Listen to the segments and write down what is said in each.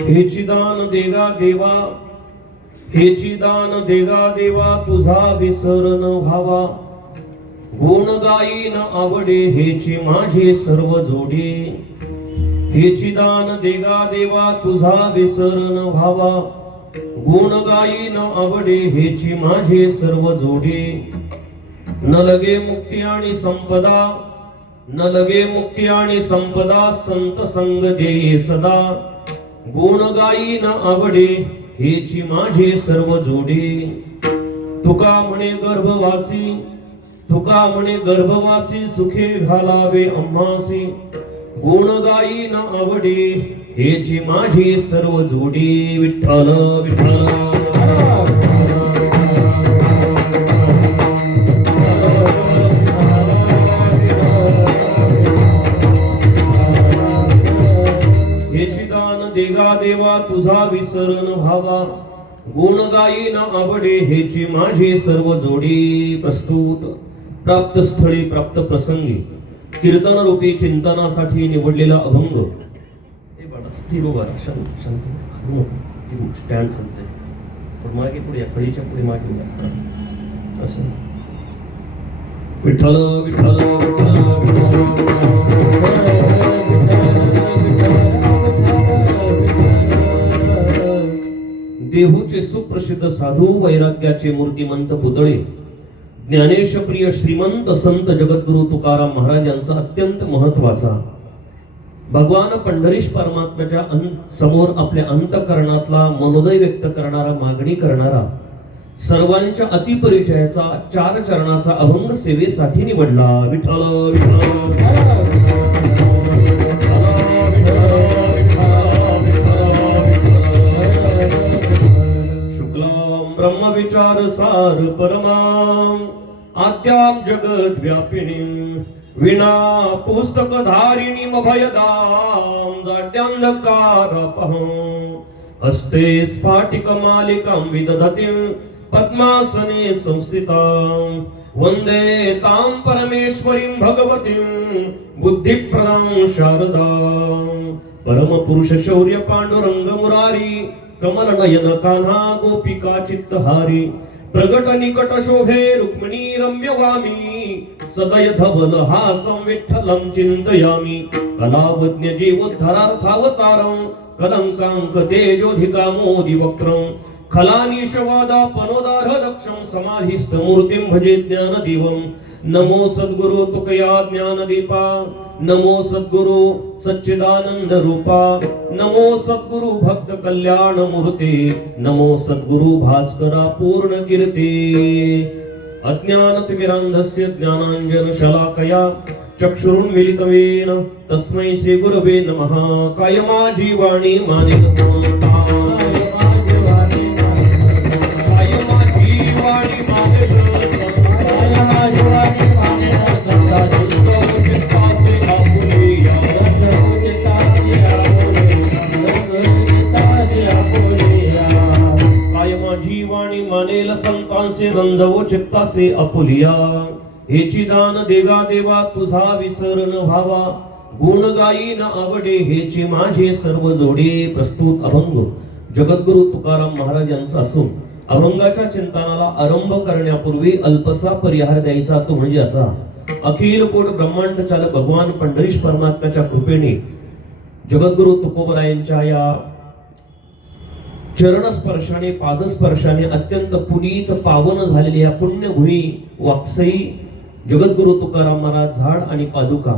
हेची दान देगा देवा, हेची दान देगा देवा, तुझा विसर न व्हावा. गुण गायीन आवडे हेची माझी सर्व जोडी. हेची दान देगा देवा, तुझा विसर न व्हावा. गुण गायीन आवडे हेची माझी सर्व जोडी. न लगे मुक्ती आणि संपदा, न लगे मुक्ती आणि संपदा, संत संग देई सदा. गुण गायीन आवडे हेची माझी सर्व जोडी. तुका म्हणे गर्भवासी, तुका म्हणे गर्भवासी, सुखे घालावे आम्हासी. गुण गायीन आवडे हेची माझी सर्व जोडी. विठ्ठल विठ्ठल देगा देवा, तुझा विसर न व्हावा. गुण गायीन आवडे हेची माझी सर्व जोडी. प्रस्तुत प्राप्त स्थळी प्राप्त प्रसंगी कीर्तन रूपी चिंतनासाठी निवडलेला अभंग. स्थिर उभा स्टँड खालचं पण मागे पुढे खडीच्या पुढे मागे असं. विठ्ठल विठ्ठल देहूचे सुप्रसिद्ध साधू, वैराग्याचे मूर्तिमंत पुतळे, ज्ञानेश प्रिय श्रीमंत संत जगद्गुरु तुकाराम महाराज यांचा अत्यंत महत्वाचा, भगवान पंढरीश परमात्म्याच्या समोर आपल्या अंतःकरणातला मनोदय व्यक्त करणारा, मागणी करणारा, सर्वांच्या अतिपरिचयाचा 4 चरणाचा अभंग सेवेसाठी निवडला. विठ्ठल विठ्ठल ब्रह्म विचार सार परमां, आद्यां जगत व्यापिनी, विना पुस्तक धारिणी मभयदां, जाड्यांधकारपहं, हस्ते स्फाटिक मालिकां विदधतीं, पद्मासने संस्थितां, वंदे तां परमेश्वरीं भगवतीं, बुद्धिप्रदां शारदां. परम पुरुष शौर्य पांडुरंग मुरारी, कमल नयन कान्हा गोपिका चित्तहारी, प्रगट निकट शोभे रुक्मिणी रम्यवामी, सदय धवल हासं विठ्ठलं चिंतयामि. कलावज्ञ जीवोद्धरार्थावतारं, कलंकांक तेजोधिका मोदि वक्त्रं, खलानिशवादापनोदार्ह दक्षं, समाधिस्थ मूर्तिं भजे ज्ञानदिवं. नमो सद्गुरु तुकया ज्ञानदीपा, नमो सद्गुरु सच्चिदानंद रूपा, नमो सद्गुरु भक्त कल्याण मूर्ते, नमो सद्गुरु भास्करा पूर्ण कीर्ती. अज्ञानतिमिरान्धस्य ज्ञानाञ्जन शलाकया चक्षुरुन्मीलितं येन तस्मै श्री गुरवे नमः. कायमाजी वाणी मानिक मानेल संतांसे, रंजवो चित्तासे आपुलिया. हेची दान देगा देवा, तुझा विसर न व्हावा. गुण गायीन आवडे हेची माझी सर्व जोडी. प्रस्तुत अभंग जगद्गुरु तुकाराम महाराज यांचा असून अभंगाच्या चिंतनाला आरंभ करण्यापूर्वी अल्पसा परिहार द्यायचा, तो म्हणजे असा. अखिल कोट ब्रह्मांड चालक भगवान पंढरीश परमात्म्याच्या कृपेने जगद्गुरु तुकोबरायांच्या या चरणस्पर्शाने, पादस्पर्शाने अत्यंत पुनीत पावन झालेल्या या पुण्यभूमी वाकसई जगद्गुरु तुकाराम महाराज झाड आणि पादुका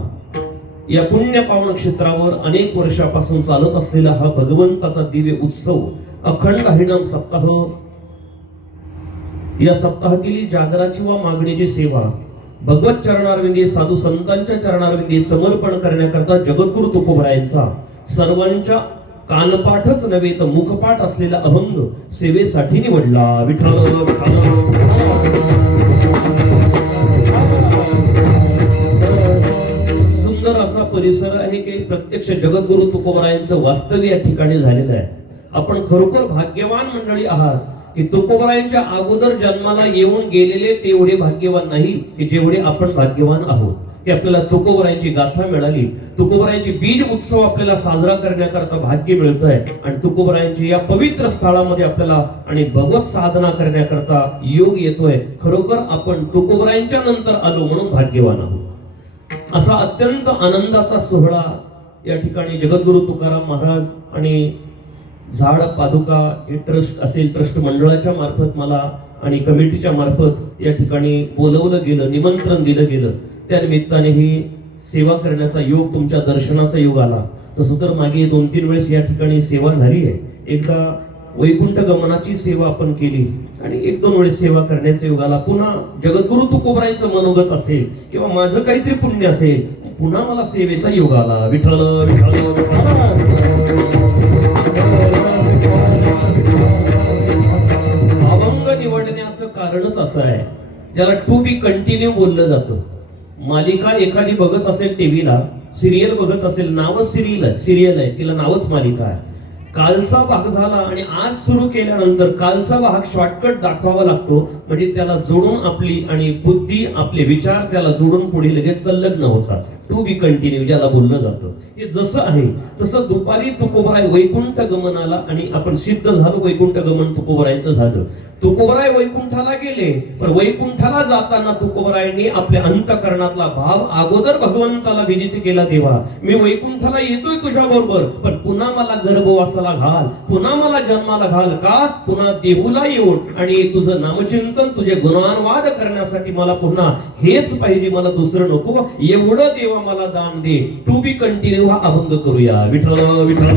या पुण्य पावन क्षेत्रावर अनेक वर्षापासून चालत असलेला हा भगवंताचा दिव्य उत्सव अखंड हरिनाम सप्ताह. या सप्ताहातील जागराची व मागणीची सेवा भगवत चरणारविंदी, साधू संतांच्या चरणारविंदी समर्पण करण्याकरता जगद्गुरु तुकोबरायांचा सर्वांच्या कानपाठच नव्हे तर मुखपाठ असलेला अभंग सेवेसाठी निवडला. विठ्ठल सुंदर असा परिसर आहे की प्रत्यक्ष जगद्गुरु तुकोबरायांचं वास्तव्य या ठिकाणी झालेलं आहे. आपण खरोखर भाग्यवान मंडळी आहात की तुकोबरायांच्या अगोदर जन्माला येऊन गेलेले तेवढे भाग्यवान नाही की जेवढे आपण भाग्यवान आहोत. की आपल्याला तुकोबरायांची गाथा मिळाली, तुकोबरायांची बीज उत्सव आपल्याला साजरा करण्याकरता भाग्य मिळतंय आणि तुकोबरायांची या पवित्र स्थळामध्ये आपल्याला आणि भगवत साधना करण्याकरता योग येतोय. खरोखर आपण तुकोबरायांच्या नंतर आलो म्हणून भाग्यवान आहोत. असा अत्यंत आनंदाचा सोहळा या ठिकाणी जगद्गुरु तुकाराम महाराज आणि झाड पादुका हे ट्रस्ट असेल, ट्रस्ट मंडळाच्या मार्फत मला आणि कमिटीच्या मार्फत या ठिकाणी बोलवलं गेलं, निमंत्रण दिलं गेलं. त्या निमित्ताने ही सेवा करण्याचा योग, तुमच्या दर्शनाचा योग आला. तसं तर मागे 2-3 वेळेस या ठिकाणी सेवा झाली आहे. एकदा वैकुंठ गमनाची सेवा आपण केली आणि 1-2 वेळेस सेवा करण्याचा योग आला. पुन्हा जगद्गुरु तुकोबरायांचं मनोगत असेल किंवा माझं काहीतरी पुण्य असेल, पुन्हा मला सेवेचा योग आला. विठ्ठल विठ्ठल अभंग निवडण्याचं कारणच असं आहे, ज्याला टू बी कंटिन्यू बोललं जातं. मालिका एखादी बघत असेल टीव्हीला, सिरियल बघत असेल, नावच सिरियल आहे, तिला नावच मालिका आहे. कालचा भाग झाला आणि आज सुरू केल्यानंतर कालचा भाग शॉर्टकट दाखवावा लागतो, म्हणजे त्याला जोडून आपली आणि बुद्धी, आपले विचार त्याला जोडून पुढे लगेच संलग्न होतात. टू बी कंटिन्यू ज्याला बोललं जातं. हे जसं आहे तसं दुपारी तुकोबराय वैकुंठ गमनाला आणि आपण सिद्ध झालो. वैकुंठ गमन तुकोबरायांचं झालं. तुकोबराय वैकुंठाला गेले, पण वैकुंठाला जाताना तुकोबरायांनी आपल्या अंतःकरणातला भाव अगोदर भगवंताला विदित केला, देवा मी वैकुंठाला येतोय तुझ्या बरोबर, पण पुन्हा मला गर्भवासाला घाल, पुन्हा मला जन्माला घाल. का? पुन्हा देहूला येऊन आणि तुझं नामचिंतन, तुझे गुणानुवाद करण्यासाठी मला पुन्हा हेच पाहिजे, मला दुसरं नको. एवढं देवा मला दान दे. टू बी कंटिन्यू हा अभंग करूया. विठ्ठल विठ्ठल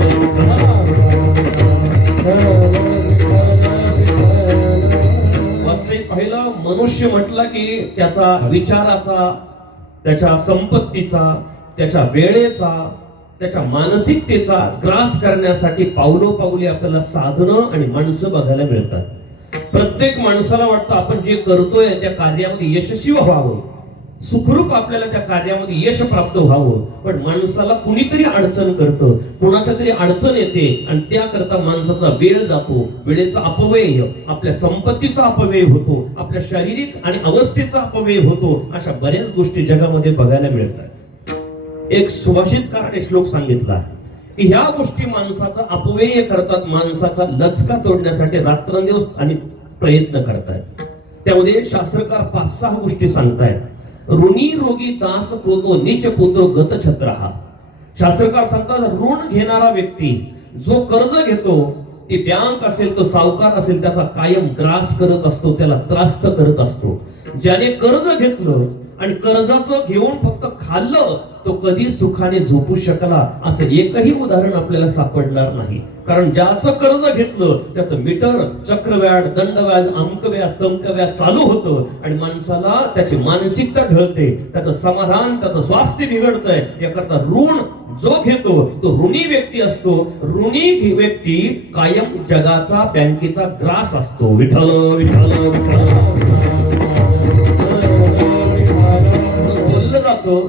पहिलं मनुष्य म्हटलं की त्याचा विचाराचा, त्याच्या संपत्तीचा, त्याच्या वेळेचा, त्याच्या मानसिकतेचा ग्रास करण्यासाठी पावलोपावली आपल्याला साधनं आणि माणसं बघायला मिळतात. प्रत्येक माणसाला वाटतं आपण जे करतोय त्या कार्यामध्ये यशस्वी व्हावं, सुखरूप आपल्याला त्या कार्यामध्ये यश प्राप्त व्हावं. पण माणसाला कुणीतरी अडचण करतं, कुणाच्या तरी अडचण येते आणि त्याकरता माणसाचा वेळ जातो, वेळेचा अपव्यय, आपल्या संपत्तीचा अपव्यय होतो, आपल्या शारीरिक आणि अवस्थेचा अपव्यय होतो. अशा बऱ्याच गोष्टी जगामध्ये बघायला मिळतात. एक सुभाषितकाराने श्लोक सांगितला की ह्या गोष्टी माणसाचा अपव्यय करतात, माणसाचा लचका तोडण्यासाठी रात्रंदिवस आणि प्रयत्न करतायत. त्यामध्ये शास्त्रकार 5-6 गोष्टी सांगतायत. ऋणी रोगी दास कृतो नीच पुत्र गत छत्रहा. शास्त्रकार सांगतात, ऋण घेणारा व्यक्ती जो कर्ज घेतो, ती बँक असेल, तो सावकार असेल, त्याचा कायम ग्रास करत असतो, त्याला त्रास्त करत असतो. ज्याने कर्ज घेतलं आणि कर्जाचं घेऊन फक्त खाल्लं, तो कधी सुखाने झोपू शकला असं एकही उदाहरण आपल्याला सापडणार नाही. कारण ज्याचं कर्ज घेतलं त्याचं मीटर, चक्रव्याज, दंडव्याज, अंकव्याज, तंकव्याज चालू होतं आणि माणसाला त्याची मानसिकता ढळते, त्याचं समाधान, त्याचं स्वास्थ्य बिघडतंय. याकरता ऋण जो घेतो तो ऋणी व्यक्ती असतो. ऋणी व्यक्ती कायम जगाचा, बँकेचा ग्रास असतो. विठ्ठल विठ्ठल बोललं जातं,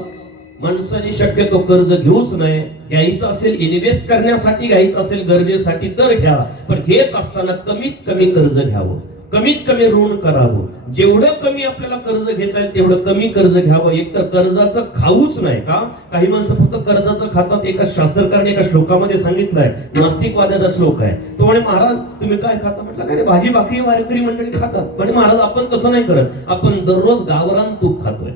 माणसाने शक्यतो कर्ज घेऊच नाही. घ्यायचं असेल इन्व्हेस्ट करण्यासाठी, घ्यायचं असेल गरजेसाठी तर घ्या, पण घेत असताना कमीत कमी कर्ज घ्यावं, कमीत कमी ऋण करावं. जेवढं कमी आपल्याला कर्ज घेता येईल तेवढं कमी कर्ज घ्यावं. एक तर कर्जाचं खाऊच नाही. का? काही माणसं फक्त कर्जाचं खातात. एका शास्त्रकाराने एका श्लोकामध्ये सांगितलंय, नास्तिकवादाचा श्लोक आहे. तो म्हणे, महाराज तुम्ही काय खाता? म्हटलं काय, भाजी भाकरी वारकरी मंडळी खातात. म्हणे महाराज आपण तसं नाही करत, आपण दररोज गावरान तूप खातोय.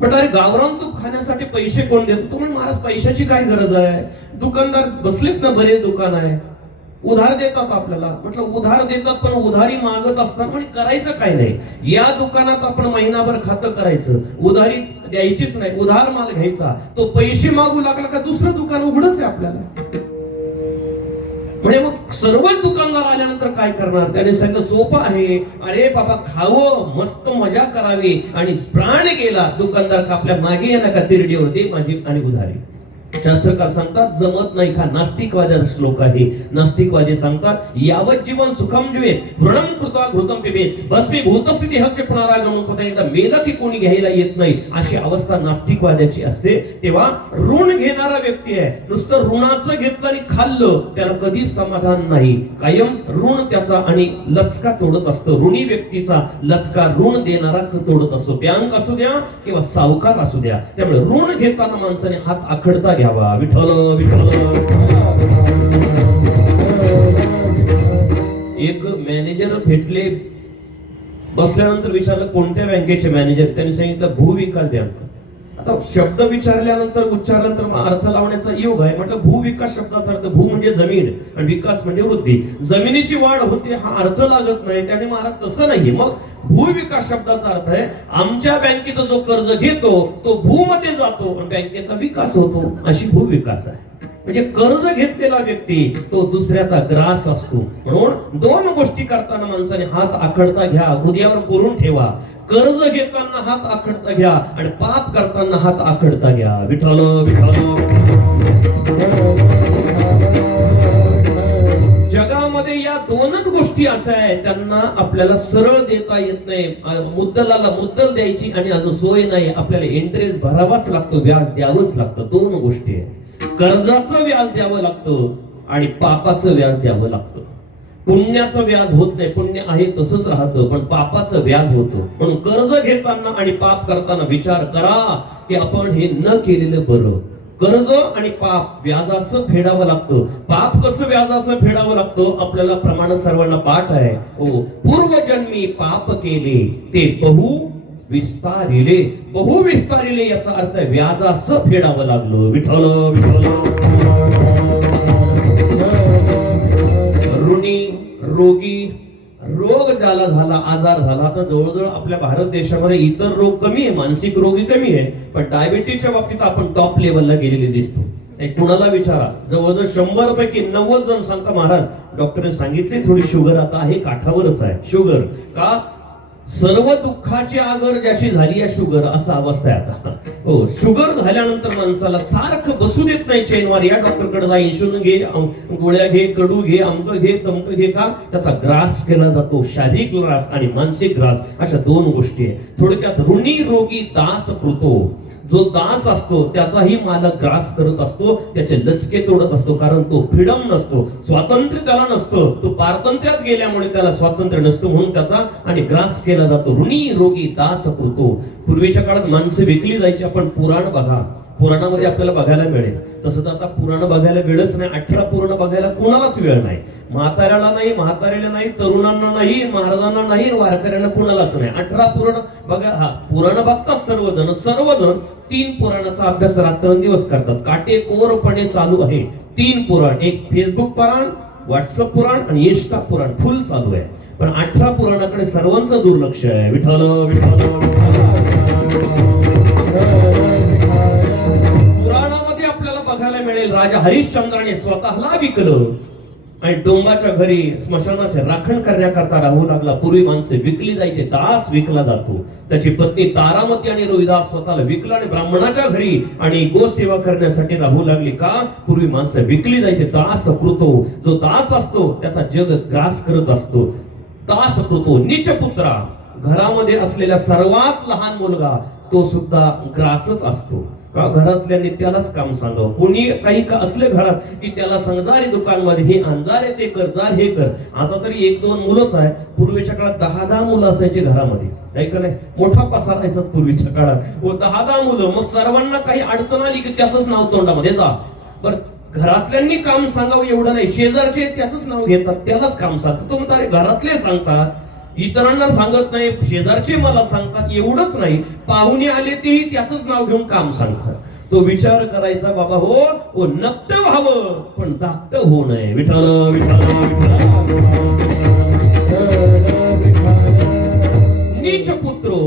म्हटलं अरे गावरान तूप खाण्यासाठी पैसे कोण देतो? तो म्हणे महाराज पैशाची काय गरज आहे, दुकानदार बसलेत ना, बरेच दुकान आहे, उधार देतात आपल्याला. म्हटलं उधार देतात, पण उधारी मागत असताना म्हणजे करायचं काय नाही. या दुकानात आपण महिनाभर खातं करायचं, उधारी द्यायचीच नाही, उधार माल घ्यायचा. तो पैसे मागू लागला का दुसरं दुकान उघडच आहे आपल्याला. म्हणजे मग सर्वच दुकानदार आल्यानंतर काय करणार? त्याने सांगितलं सोपं आहे, अरे बाबा खावं, मस्त मजा करावी आणि प्राण गेला दुकानदार का आपल्या मागे येणार का तिरडीवर दे माझी आणि उधारी. शास्त्रकार सांगतात जमत नाही का नास्तिकवादी श्लोक आहे. नास्तिकवादी सांगतात यावत जीवन सुखम जीवेत ऋणम कृत्वा घृतम पिबेत भस्मीभूत स्थिती हस्य पुनरागमन पता एकदा मेलं की कोणी घ्यायला येत नाही अशी अवस्था नास्तिकवाद्याची असते. तेव्हा ऋण घेणारा व्यक्ती आहे, नुसतं ऋणाचं घेतलं आणि खाल्लं त्याला कधीच समाधान नाही. कायम ऋण त्याचा आणि लचका तोडत असतो. ऋणी व्यक्तीचा लचका ऋण देणारा तोडत असतो. बँक असू द्या किंवा सावकार असू द्या. त्यामुळे ऋण घेताना माणसाने हात आखडता घ्यावा. विठ्ठल विठ्ठल. एक मॅनेजर भेटले, बसल्यानंतर विचारलं कोणत्या बँकेचे मॅनेजर, त्यांनी सांगितलं भूविकास बँक. आता शब्द विचारल्यानंतर उच्चारल्यानंतर अर्थ लावण्याचा योग आहे. म्हटलं भूविकास शब्दाचा अर्थ भू म्हणजे जमीन आणि विकास म्हणजे वृद्धी. जमिनीची वाढ होते हा अर्थ लागत नाही. त्याने महाराज तसं नाहीये. मग भूविकास शब्दाचा अर्थ आहे आमच्या बँकेचा जो कर्ज घेतो तो भूमध्ये जातो आणि बँकेचा विकास होतो, अशी भूविकास आहे. म्हणजे कर्ज घेतलेला व्यक्ती तो दुसऱ्याचा ग्रास असतो. म्हणून दोन गोष्टी करताना माणसाने हात आखडता घ्या, हृदयावर कोरून ठेवा. कर्ज घेताना हात आखडता घ्या आणि पाप करताना हात आखडता घ्या. विठ्ठल विठ्ठल. जगामध्ये या दोनच गोष्टी अशा आहेत त्यांना आपल्याला सरळ देता येत नाही. मुद्दलाला मुद्दल द्यायची आणि अजून सोय नाही. आपल्याला इंटरेस्ट भरावाच लागतो, व्याज द्यावंच लागतं. दोन गोष्टी आहेत. कर्जाचं व्याज द्यावं लागतं आणि पापाचं व्याज द्यावं लागतं. पुण्याचं व्याज होत नाही, पुण्य आहे तसंच राहतं, पण पापाचं व्याज होतं. म्हणून कर्ज घेताना आणि पाप करताना विचार करा की आपण हे न केलेलं बरं. कर्ज आणि पाप व्याजाचं फेडावं लागतं. पाप कसं व्याजाचं फेडावं लागतं आपल्याला प्रमाण सर्वांना पाठ आहे. हो, पूर्वजन्मी पाप केले ते बहु विस्तारिले. बहु विस्तारिले याचा अर्थ व्याजाचं फेडावं लागलं. विठ्ठल विठ्ठल. ऋणी रोगी, रोग ज्याला झाला, आजार झाला, तर जवळजवळ आपल्या भारत देशामध्ये इतर रोग कमी आहे, मानसिक रोगी कमी आहे, पण डायबिटीजच्या बाबतीत आपण टॉप लेवलला गेलेले दिसतो. कुणाला विचारा, जवळजवळ 100 पैकी 90 जण सांगता महाराज डॉक्टरने सांगितले थोडी शुगर आता आहे, काठावरच आहे. शुगर का? सर्व दुःखाची आगर ज्याची झाली आहे शुगर, असा अवस्था आहे आता. हो, शुगर झाल्यानंतर माणसाला सारखं बसू देत नाही चेनवर. या डॉक्टरकडे जा, इन्शुलिन घे, गोळ्या घे, कडू घे, अमक घे, तमक घे. का? त्याचा ग्रास केला जातो, शारीरिक ग्रास आणि मानसिक ग्रास, अशा दोन गोष्टी आहे. थोडक्यात ऋणी रोगी दास कृतो. जो दास असतो त्याचाही मालक ग्रास करत असतो, त्याचे लचके तोडत असतो, कारण तो फ्रीडम नसतो, स्वातंत्र्य त्याला नसतं. तो पारतंत्र्यात गेल्यामुळे त्याला स्वातंत्र्य नसतं, म्हणून त्याचा आणि ग्रास केला जातो. ऋणी रोगी दास कृतो. पूर्वीच्या काळात माणसं विकली जायची. आपण पुराण बघा, पुराणामध्ये आपल्याला बघायला मिळेल. तसं तर आता पुराण बघायला वेळच नाही. 18 पुराण बघायला कोणालाच वेळ नाही. म्हाताऱ्याला नाही, म्हाताऱ्याला नाही, तरुणांना नाही, महाराजांना नाही, वारकऱ्यांना कोणालाच नाही. 18 पुराण बघा. हा, पुराण बघतात सर्वजण. 3 पुराणाचा अभ्यास रात्रंदिवस करतात, काटेकोरपणे चालू आहे. 3 पुराण, एक फेसबुक पुराण, व्हॉट्सअप पुराण आणि इंस्टा पुराण फुल चालू आहे. पण 18 पुराणाकडे सर्वांचं दुर्लक्ष आहे. विठ्ठल विठ्ठल. पुराणामध्ये आपल्याला बघायला मिळेल राजा हरिश्चंद्राने स्वतःला विकलं आणि डोंबाच्या घरी स्मशानाचे राखण करण्याकरता राहू लागला. पूर्वी माणसे विकली जायचे, दास विकला जातो. त्याची पत्नी तारामती आणि रोहिदास स्वतःला विकला आणि ब्राह्मणाच्या घरी आणि गोसेवा करण्यासाठी राहू लागली. का? पूर्वी माणसं विकली जायचे. दास कृतो. जो दास असतो त्याचा जग ग्रास करत असतो. दास कृतो. नीच पुत्रा, घरामध्ये असलेला सर्वात लहान मुलगा तो सुद्धा ग्रासच असतो. घरातल्यांनी त्यालाच काम सांगावं. कोणी काही असले घरात की त्याला सांगा रे दुकानमध्ये हे आण, जा रे ते कर, जा हे कर. आता तरी 1-2 मुलंच आहे. पूर्वीच्या काळात 10-10 मुलं असायचे घरामध्ये, नाही का? नाही, मोठा पसारायचाच पूर्वीच्या काळात. 10-10 मुलं. मग सर्वांना काही अडचण आली की त्याच नाव तोंडामध्ये जा. बर, घरातल्यांनी काम सांगावं एवढं नाही, शेजारचे त्याच नाव घेतात, त्यालाच काम सांगतात. तो म्हणतात घरातले सांगतात, इतरांना सांगत नाही, शेजारचे मला सांगतात. एवढंच नाही, पाहुणे आले तेही त्याच नाव घेऊन काम सांगतात. तो विचार करायचा बाबा, हो नक्त व्हावं पण धाकट होऊ नये. विठ्ठल विठ्ठल. नीच पुत्रो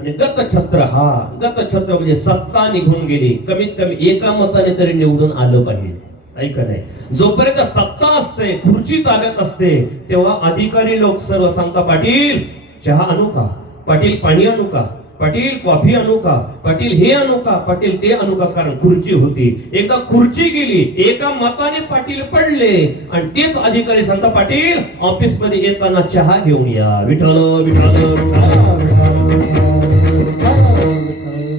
आणि गतछत्र. हा गतछत्र म्हणजे सत्ता निघून गेली. कमीत कमी एका मताने तरी निवडून आलं पाहिजे, ऐका नाही. जोपर्यंत सत्ता असते, खुर्ची ताब्यात असते, तेव्हा अधिकारी लोक सर्व सांगता, पाटील चहा आणू का, पाटील पाणी आणू का, पाटील कॉफी आणू का, पाटील हे आणू का, पाटील ते आणू का, कारण खुर्ची होती. एकदा खुर्ची गेली, एका मताने पाटील पडले आणि तेच अधिकारी सांगता पाटील ऑफिस मध्ये येताना चहा घेऊन या. विठ्ठल विठ्ठल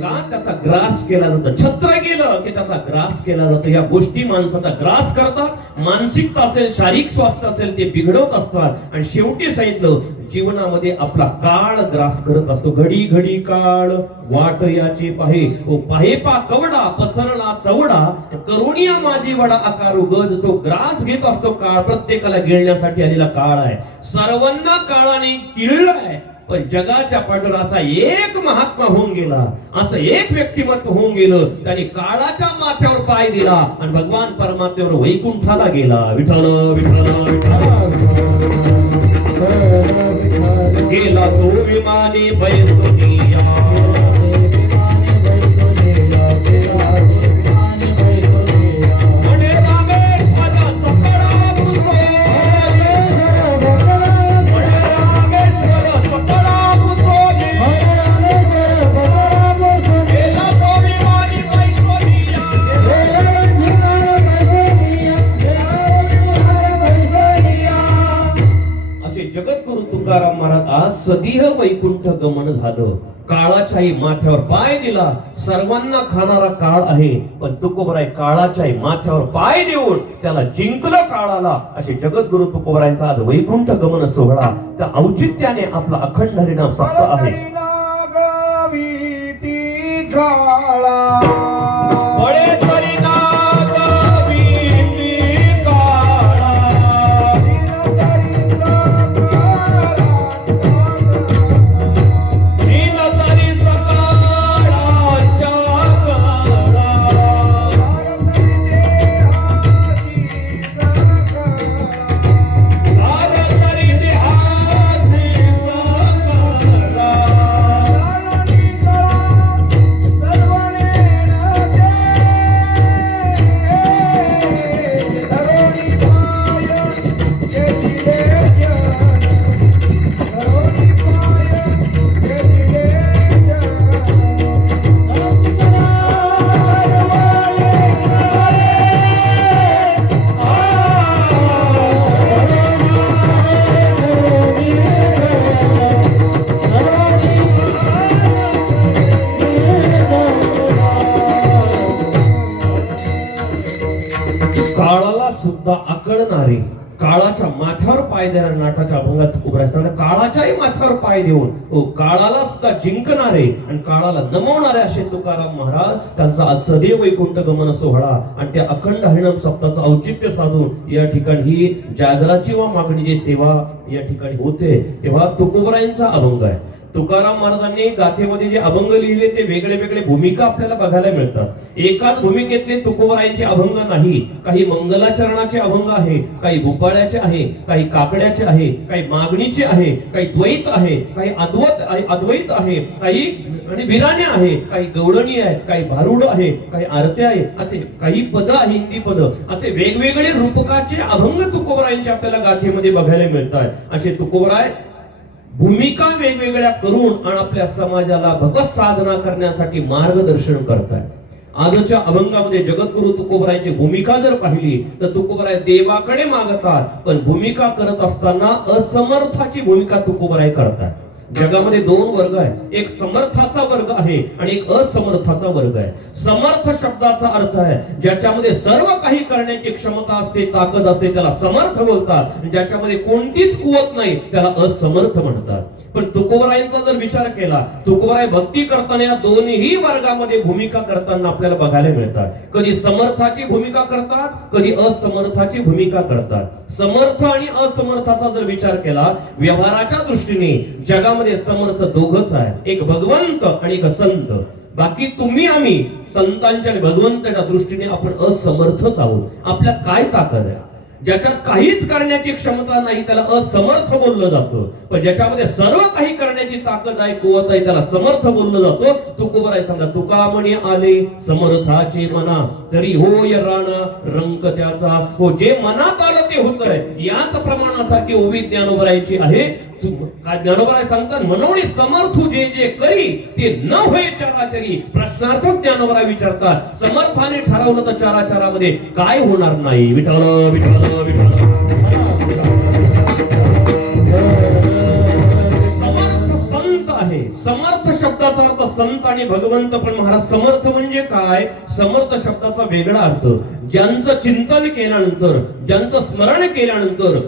का त्याचा ग्रास केला जातो. छत्र गेलं की त्याचा ग्रास केला जातो. या गोष्टी माणसाचा ग्रास करतात. मानसिकता असेल, शारीरिक स्वास्थ्य असेल ते बिघडवत असतात आणि शेवटी सांगितलं जीवनामध्ये आपला काळ ग्रास करत असतो. घडी घडी काळ वाट याची पाहे, ओ पाहे पा कवडा पसरला चवडा, करुणिया माझी वडा आकारू गज. तो ग्रास घेत असतो काळ. प्रत्येकाला गिळण्यासाठी आलेला काळ आहे. सर्वांना काळाने किळलाय. पण जगाच्या पाठीवर असा एक महात्मा होऊन गेला, असं एक व्यक्तिमत्व होऊन गेलं, त्याने काळाच्या माथ्यावर पाय दिला आणि भगवान परमात्म्यावर वैकुंठाला गेला. विठ्ठल विठ्ठल गेला तो विमानी बैसोनिया. जगद्गुरु तुकाराम महाराज आज सदिह वैकुंठ गमन झालं. काळाच्याही माथ्यावर पाय दिला. सर्वांना खाणारा काळ आहे, पण तुकोबराय काळाच्याही माथ्यावर पाय देऊन त्याला जिंकलं काळाला. असे जगद्गुरु तुकोबरायांचा आज वैकुंठ गमन सोहळा त्या औचित्याने आपला अखंड हरिनाम सप्ताह आहे. सुद्धा आकळणारे, काळाच्या माथ्यावर पाय देणारे नाटाच्या अभंगात तुकोबराय सांगतात. काळाच्याही माथ्यावर पाय देऊन काळाला सुद्धा जिंकणारे आणि काळाला नमवणारे असे तुकाराम महाराज त्यांचा आज सदैव वैकुंठ गमन सोहळा आणि त्या अखंड हरिनाम सप्ताहाचं औचित्य साधून या ठिकाणी ही जागराची व मागणीची सेवा या ठिकाणी होते. तेव्हा तुकोबरायांचा अभंग आहे. तुकाराम महाराजांनी गाथेमध्ये जे अभंग लिहिले ते वेगळे वेगळे भूमिका आपल्याला बघायला मिळतात. एकाच भूमिकेतले तुकोबरायांचे अभंग नाही. काही मंगलाचरणाचे अभंग आहे, काही भूपाळ्याचे आहे, काही काकड्याचे आहे, काही मागणीचे आहे, काही द्वैत आहे, काही अद्वैत आहे, काही आणि बिराणे आहे, काही गवळणी आहे, काही भारुड आहे, काही आरत्या आहे, असे काही पद आहे, हिंदी पद, असे वेगवेगळे रूपकाचे अभंग तुकोबरायांचे आपल्याला गाथेमध्ये बघायला मिळतात. असे तुकोबराय भूमिका वेगवेगळ्या करून आणि आपल्या समाजाला भगवत साधना करण्यासाठी मार्गदर्शन करतात. आजच्या अभंगामध्ये जगद्गुरु तुकोबरायांची भूमिका जर पाहिली तर तुकोबराय देवाकडे मागतात, पण भूमिका करत असताना असमर्थाची भूमिका तुकोबराय करतात. जगामध्ये दोन वर्ग आहे, एक समर्थाचा वर्ग आहे आणि एक असमर्थाचा वर्ग आहे. समर्थ शब्दाचा अर्थ आहे ज्याच्यामध्ये सर्व काही करण्याची क्षमता असते, ताकद असते, त्याला समर्थ बोलतात. ज्याच्यामध्ये कोणतीच कुवत नाही त्याला असमर्थ म्हणतात. पण तुकोबरायांचा जर विचार केला, तुकोबराय भक्ती करताना या दोन्ही वर्गामध्ये भूमिका करताना आपल्याला बघायला मिळतात. कधी समर्थाची भूमिका करतात, कधी असमर्थाची भूमिका करतात. समर्थ आणि असमर्थाचा जर विचार केला व्यवहाराच्या दृष्टीने जगामध्ये समर्थ दोघच आहे, एक भगवंत आणि एक संत. बाकी तुम्ही आम्ही संतांच्या आणि भगवंताच्या दृष्टीने आपण असमर्थच आहोत. आपल्यात काय ताकद आहे? ज्याच्यात काहीच करण्याची क्षमता नाही त्याला असमर्थ बोललं जातं, पण ज्याच्यामध्ये सर्व काही करण्याची ताकद आहे, कुवत आहे, त्याला समर्थ बोललं जातं. तुकोबराय सांगा, तुका म्हणे आले समर्थाचे मना तरी होय राणा रंक त्याचा. हो, जे मनात आलं ते होतंय. याच प्रमाणासारखी ओवी ज्ञानोबरायची आहे. ज्ञानोबराय सांगतात मनवणी समर्थू जे जे करी ते न होय चराचरी. प्रश्नार्थक ज्ञानोबराय विचारतात समर्थाने ठरवलं तर चराचरामध्ये काय होणार नाही. विठ्ठल विठ्ठल विठ्ठल. संत आहे. समर्थ शब्दाचा अर्थ संत आणि भगवंत. पण महाराज समर्थ म्हणजे काय? समर्थ शब्दाचा वेगळा अर्थ ज्यांचं चिंतन केल्यानंतर ज्यांचं स्मरण केल्यानंतर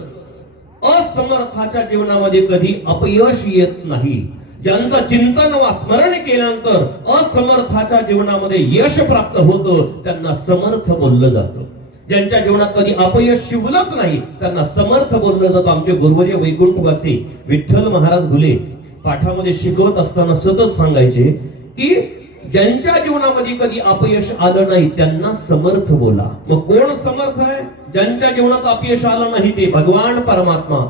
असमर्थाच्या जीवनामध्ये कधी अपयश येत नाही. ज्यांचं चिंतन वा स्मरण केल्यानंतर असमर्थाच्या जीवनामध्ये यश प्राप्त होतं त्यांना समर्थ बोललं जातं. ज्यांच्या जीवनात कधी अपयश शिवलंच नाही त्यांना समर्थ बोललं जातं. आमचे गुरुवर्य वैकुंठवासी विठ्ठल महाराज घुले पाठामध्ये शिकवत असताना सतत सांगायचे की ज्यांच्या जीवनामध्ये कधी अपयश आलं नाही त्यांना समर्थ बोला. मग कोण समर्थ आहे? ज्यांच्या जीवनात अपयश आलं नाही ते भगवान परमात्मा.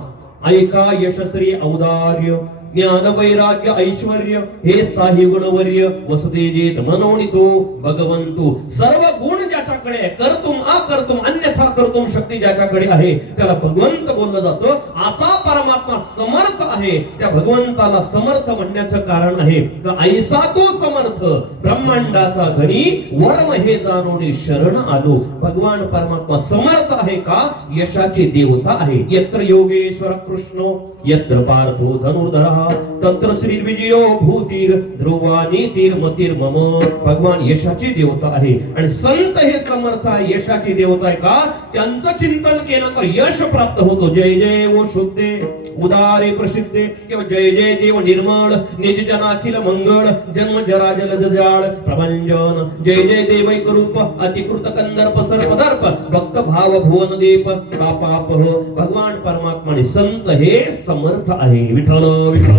ऐका यशस्वी औदार्य ज्ञान वैराग्य ऐश्वर्य हे साही गुणवर्य वसुदेजेत मनोनितो भगवंतु. सर्व गुण ज्याच्याकडे आहे कर्तुम अकर्तुम अन्यथा कर्तुम शक्ती ज्याच्याकडे आहे त्याला भगवंत बोललं जातं. असा परमात्मा समर्थ आहे. त्या भगवंताला समर्थ म्हणण्याचं कारण आहे का ऐसा तो समर्थ ब्रह्मांडाचा धनी वर्म हे जाणून शरण आलो. भगवान परमात्मा समर्थ आहे का? यशाची देवता आहे. यत्र योगेश्वर कृष्ण यत्र पार्थो धनुर्धरः तत्र श्री विजयो भूतीर ध्रुवा नीतीर मतीर मम. भगवान यशाची देवता आहे आणि संत हे समर्थ आहे. यशाची देवता आहे का? त्यांचं चिंतन केलं तर यश प्राप्त होतो. जय जय वो शुद्धे उदारे प्रसिद्धे किंवा जय जय देव निर्मळ निज जनाखिल मंगळ जन्म जरा जलद जाळ प्रभंजन. जय जय देवैक रूप अतिकृत कंदर्प सर्पदर्प भक्त भाव भुवन दीप पापाप. भगवान परमात्मा आणि संत हे समर्थ आहे. विठ्ठल विठ्ठल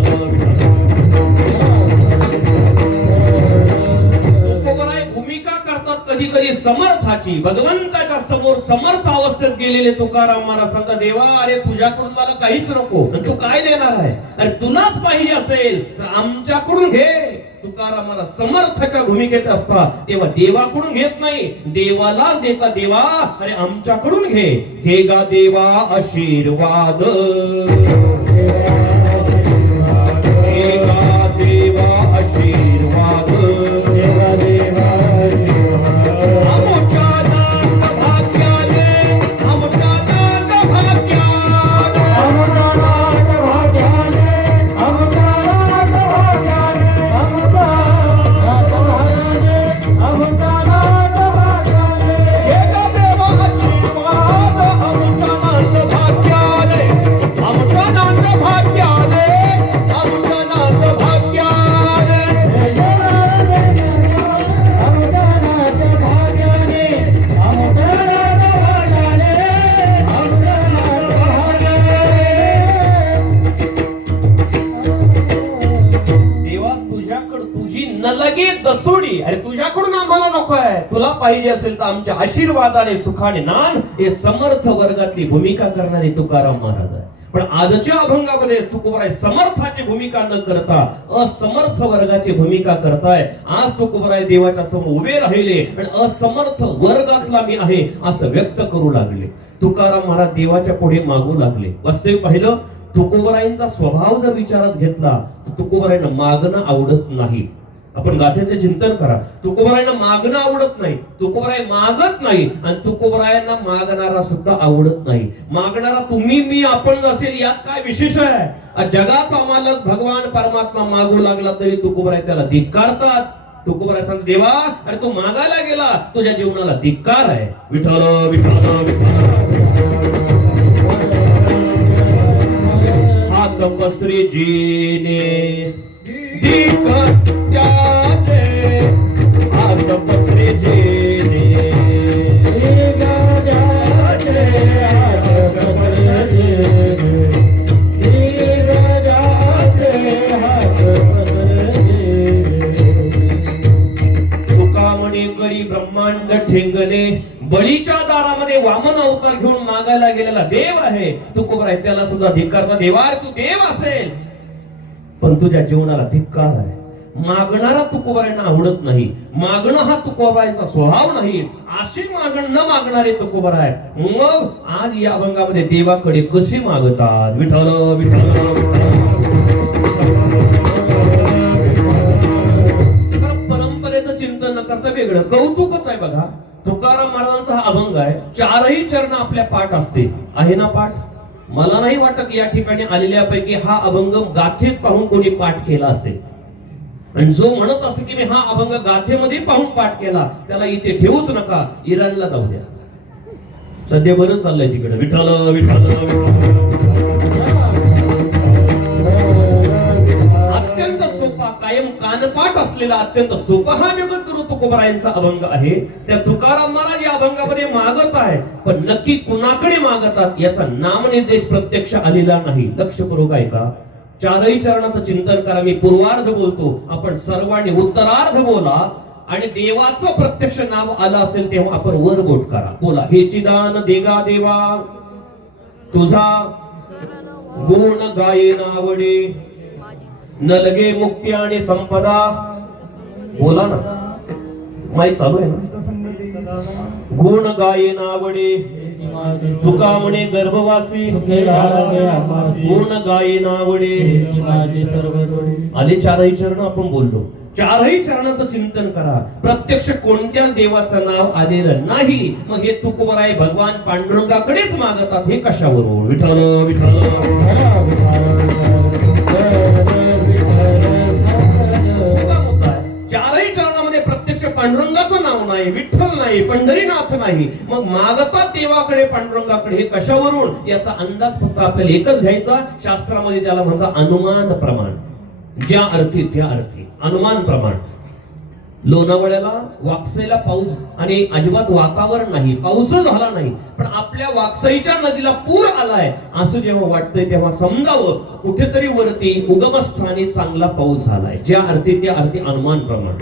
भूमिका करतात कधी कधी समर्थाची. भगवंताच्या समोर समर्थ अवस्थेत गेलेले तुकाराम महाराज सांगतात देवा अरे तुझ्याकडून मला काहीच नको. तू काय देणार आहे? अरे तुलाच पाहिजे असेल तर आमच्याकडून घे. तुकाराम महाराज समर्थाच्या भूमिकेत असतात तेव्हा देवाकडून घेत नाही देवालाच देता. देवा अरे आमच्याकडून घे. घे गा देवा आशीर्वाद. देवा आशीर्वाद. दसोडी अरे तुझ्याकडून आम्हाला नको आहे. तुला पाहिजे असेल तर आमच्या आशीर्वादाने सुखाने नान. हे समर्थ वर्गातली भूमिका करणारे तुकाराम महाराज आहे. पण आजच्या अभंगामध्ये तुकोबराय समर्थाची भूमिका न करता असमर्थ वर्गाची भूमिका करताय. आज तुकोबराय देवाच्या समोर उभे राहिले आणि असमर्थ वर्गातला मी आहे असं व्यक्त करू लागले. तुकाराम महाराज देवाच्या पुढे मागू लागले. वास्तविक पाहिलं तुकोबरायांचा स्वभाव जर विचारात घेतला तर तुकोबरायांना मागणं आवडत नाही. आपण गाथेचे चिंतन करा. तुकोबरायांना मागणं आवडत नाही. तुकोबराय मागत नाही आणि तुकोबरायांना मागणारा सुद्धा आवडत नाही. मागणारा तुम्ही मी आपण असेल यात काय विशेष आहे? जगाचा मालक भगवान परमात्मा मागू लागला तरी तुकोबराय त्याला धिक्कारतात. तुकोबराय सांगतात देवा अरे तू मागायला गेला तुझ्या जीवनाला धिक्कार आहे. विठ्ठल विठ्ठल हात पसरे जीने त्याचे हात पसरे जेने तुकामणी करी ब्रह्मांड ठेंगणे. बळीच्या दारामध्ये वामन अवतार घेऊन मागायला गेलेला देव आहे तुकोबराय त्याला सुद्धा धिक्कारता. देवा तू देव असेल पण तुझ्या जीवनाला धिक्कार आहे. मागणारा तुकोबारायांना आवडत नाही. मागणं हा तुकोबारायांचा स्वभाव नाही. अशी न मागणारे तुकोबाराय मग आज या अभंगामध्ये देवाकडे कसे मागतात. विठ्ठल विठ्ठल परंपरेचं चिंतन न करता वेगळं कौतुकच आहे. बघा तुकाराम महाराजांचा हा अभंग आहे. 4ही चरण आपल्या पाठ असते. आहे ना पाठ? मला नाही वाटत या ठिकाणी आलेल्यापैकी हा अभंग गाथेत पाहून कोणी पाठ केला असेल. आणि जो म्हणत असे की मी हा अभंग गाथेमध्ये पाहून पाठ केला त्याला इथे ठेवूच नका, इराणला जाऊ द्या. सध्या बरं चाललंय तिकडे. विठ्ठल विठ्ठल अत्यंत सोपा कायम कानपाठ असलेला अत्यंत सोपा हा जगद्गुरु तुकोबारायांचा अभंग आहे. त्या तुकाराम महाराज या अभंगामध्ये मागत आहे, पण नक्की कुणाकडे मागतात याचा नामनिर्देश प्रत्यक्ष आलेला नाही. लक्षपूर्वक ऐका. 4ही चरणाचं चिंतन करा. मी पूर्वार्ध बोलतो, आपण सर्वांनी उत्तरार्ध बोला. आणि देवाचं प्रत्यक्ष नाव आलं असेल तेव्हा आपण वर बोट करा. बोला. हे चिदान देगा देवा तुझा गुण गायेन आवडे, न लगे मुक्ती आणि संपदा. बोला ना, माहिती चालू आहे ना. गुण गायेन आवडे तुका म्हणे गर्भवासी, गुण गायेन आवडे. आले 4ही चरण आपण बोललो. 4ही चरणाचं चिंतन करा. प्रत्यक्ष कोणत्या देवाचं नाव आलेलं नाही. मग हे तुकोबाराय भगवान पांडुरंगाकडेच मागतात. हे कशावरून? विठ्ठल विठ्ठल 4ही चरणामध्ये प्रत्यक्ष पांडुरंगाचं नाव नाही, विठ्ठल नाही, पंढरीनाथ नाही. मग मागतात देवाकडे पांडुरंगाकडे. हे कशावरून? याचा अंदाज फक्त आपल्याला एकच घ्यायचा. शास्त्रामध्ये त्याला म्हणतात अनुमान प्रमाण. ज्या अर्थी त्या अर्थी अनुमान प्रमाण. लोणावळ्याला वाकसाईला पाऊस आणि अजिबात वातावरण नाही, पाऊसच झाला नाही, पण आपल्या वाकसाईच्या नदीला पूर आलाय असं जेव्हा वाटतंय तेव्हा समजावं कुठेतरी वरती उगमस्थानी चांगला पाऊस झालाय. ज्या अर्थी त्या अर्थी अनुमान प्रमाण.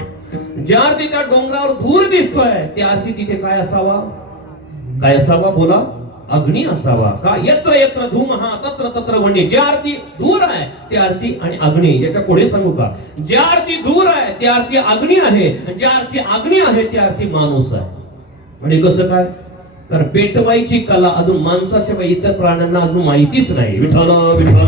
ज्या अर्थी त्या डोंगरावर धूर दिसतोय त्या अर्थी तिथे काय असावा? काय असावा? बोला. अग्नी असावा. का? यत्र यत्र धूमः तत्र तत्र वह्नी. ज्या अर्थी धूर आहे त्या अर्थी आणि अग्नी. याच्या पुढे सांगू का? ज्या अर्थी धूर आहे त्या अर्थी अग्नी आहे, ज्या अर्थी अग्नी आहे त्या अर्थी माणूस आहे. म्हणजे कसं काय? तर पेटवायची कला अजून माणसाशिवाय इतर प्राण्यांना अजून माहितीच नाही. विठ्ठल विठ्ठल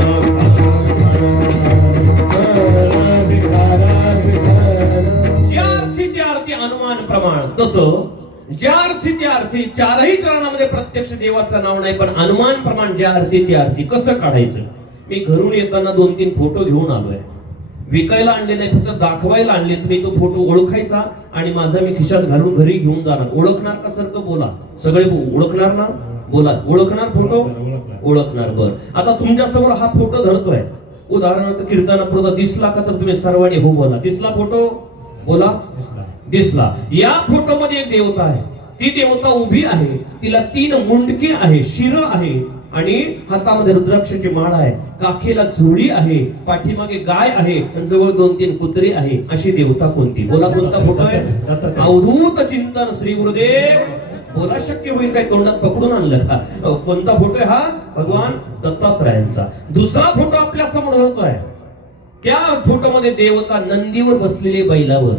ज्या अर्थी त्या अर्थी अनुमान प्रमाण. तसं ज्या अर्थी त्या अर्थी 4ही चरणामध्ये प्रत्यक्ष देवाचं नाव नाही, पण अनुमान प्रमाण ज्या अर्थी त्या अर्थी. कसं काढायचं? मी घरून येताना 2-3 फोटो घेऊन आलोय. विकायला आणले नाही, फक्त दाखवायला आणले. तुम्ही तो फोटो ओळखायचा आणि माझा मी खिशात घालून घरी घेऊन जाणार. ओळखणार का सारखं? बोला. सगळे ओळखणार ना? बोला. ओळखणार फोटो? ओळखणार. बर. आता तुमच्या समोर हा फोटो धरतोय. उदाहरणार्थ कीर्तनापुरता दिसला का? तर तुम्ही सर्वांनी हो बोला. दिसला फोटो? बोला. दिसला. या फोटो मध्ये एक देवता आहे. ती देवता उभी आहे. तिला 3 मुंडके आहे, शिर आहे आणि हातामध्ये रुद्राक्षाची माळ आहे. काखेला चोळी आहे, पाठीमागे गाय आहे आणि जवळ 2-3 कुत्री आहे. अशी देवता कोणती? बोला. कोणता फोटो आहे? अवधूत चिंतन श्री गुरुदेव. बोला. शक्य होईल काय? तोंडात पकडून आणलं का? कोणता फोटो आहे हा? भगवान दत्तात्रयांचा. दुसरा फोटो आपल्या समोर होतोय. त्या फोटोमध्ये देवता नंदीवर बसलेले, बैलावर.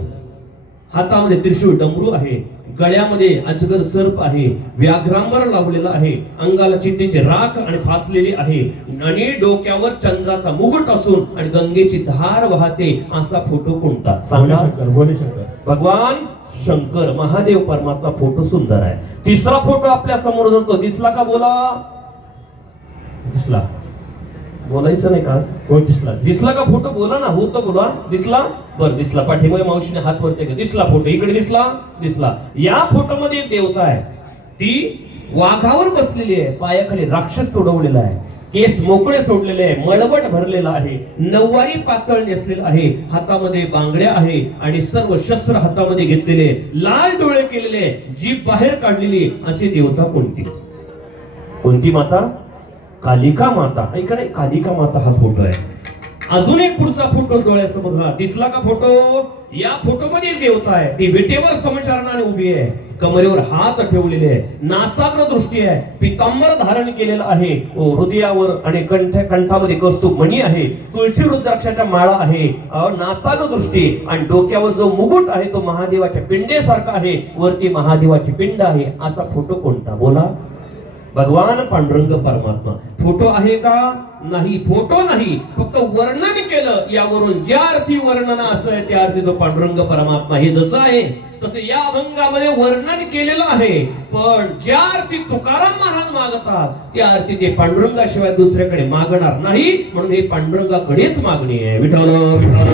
हातामध्ये त्रिशूळ डमरू आहे, गळ्यामध्ये अजगर सर्प आहे, व्याघ्रांबर लावलेला आहे, अंगाला चित्तेची राख आणि फासलेली आहे आणि डोक्यावर चंद्राचा मुकुट असून आणि गंगेची धार वाहते. असा फोटो कोणता? सांगा. भगवान शंकर, महादेव परमात्मा. फोटो सुंदर आहे. तिसरा फोटो आपल्या समोर जातो. दिसला का? बोला. दिसला. बोलायचं नाही का? हो. दिसला. दिसला का फोटो? बोला ना. हो तर बोला. दिसला. बरं. दिसला. पाठीमागे मावशीने हात वरती केला. दिसला फोटो. इकडे दिसला. दिसला. या फोटो मध्ये एक देवता आहे. ती वाघावर बसलेली आहे. पायाखाली राक्षस तोडवलेला आहे. केस मोकळे सोडलेले आहे. मळवट भरलेला आहे. नऊवारी पातळ नेसलेला आहे. हातामध्ये बांगड्या आहे आणि सर्व शस्त्र हातामध्ये घेतलेले, लाल डोळे केलेले, जीभ बाहेर काढलेली. अशी देवता कोणती? कोणती माता? कालिका माता. इकडे कालिका माता हा फोटो आहे. अजून एक पुढचा फोटो डोळ्यासमोर. दिसला का फोटो? या फोटो मध्ये एक देवता आहे. ती विटेवर समचरणाने उभी आहे. कमरेवर हात ठेवलेले आहे, नासाग्र दृष्टी आहे, पितांबर धारण केलेलं आहे, हृदयावर आणि कंठामध्ये कौस्तुभ मणी आहे, तुळशी रुद्राक्षाच्या माळा आहे, नासाग्र दृष्टी आणि डोक्यावर जो मुकुट आहे तो महादेवाच्या पिंडेसारखा आहे, वरती महादेवाची पिंड आहे. असा फोटो कोणता? बोला. भगवान पांडुरंग परमात्मा. फोटो आहे का? नाही, फोटो नाही, फक्त वर्णन केलं. यावरून ज्या अर्थी वर्णन असं आहे त्या अर्थी तो पांडुरंग परमात्मा. हे जसं आहे तसं या अभंगामध्ये वर्णन केलेलं आहे. पण ज्या अर्थी तुकाराम महाराज मागतात त्या अर्थी ते पांडुरंगाशिवाय दुसऱ्याकडे मागणार नाही, म्हणून हे पांडुरंगाकडेच मागणी आहे. विठ्ठल विठ्ठल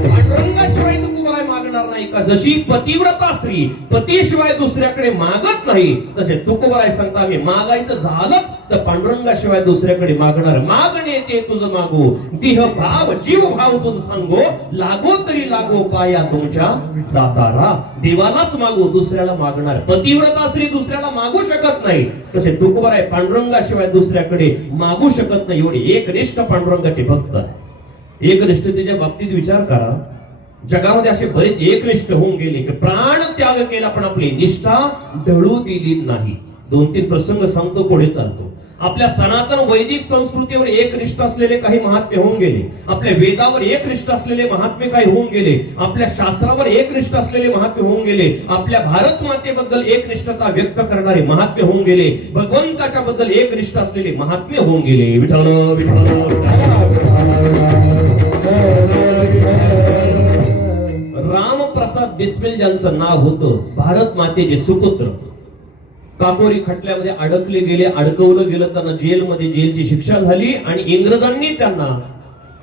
पांडुरंगाशिवाय तुम्हाला मागणार नाही का? जशी पतिव्रता स्त्री पतीशिवाय दुसऱ्याकडे मागत नाही, तसे तुकोबाराय सांगता मी मागायचं झालंच तर पांडुरंगाशिवाय दुसऱ्याकडे मागणार. मागणे ते तुझं मागू, देह भाव जीव भाव तुझं सांगो, लागो तरी लागो पाया तुमच्या दातारा. देवालाच मागू, दुसऱ्याला मागणार. पतिव्रता स्त्री दुसऱ्याला मागू शकत नाही, तसे तुकोबाराय पांडुरंगाशिवाय दुसऱ्याकडे मागू शकत नाही. एवढे एकनिष्ठ पांडुरंगाचे भक्त आहे. एकनिष्ठतेच्या बाबतीत विचार करा. जगामध्ये असे बरेच एकनिष्ठ होऊन गेले की प्राण त्याग केला पण आपली निष्ठा ढळू दिली नाही. 2-3 प्रसंग सांगतो, पुढे चालतो. आपल्या सनातन वैदिक संस्कृतीवर एकनिष्ठ असलेले काही महात्मे होऊन गेले, आपल्या वेदावर एकनिष्ठ असलेले महात्मे काही होऊन गेले, आपल्या शास्त्रावर एकनिष्ठ असलेले महात्मे होऊन गेले, आपल्या भारत मातेबद्दल एकनिष्ठता व्यक्त करणारे महात्मे होऊन गेले, भगवंताच्या बद्दल एकनिष्ठ असलेले महात्मे होऊन गेले. विठ्ठल रामप्रसाद बिस्मिल ज्यांचं नाव होतं, भारत मातेचे सुपुत्र, काकोरी खटल्यामध्ये अडकले गेले, अडकवलं गेलं, त्यांना जेलमध्ये जेलची शिक्षा झाली आणि इंग्रजांनी त्यांना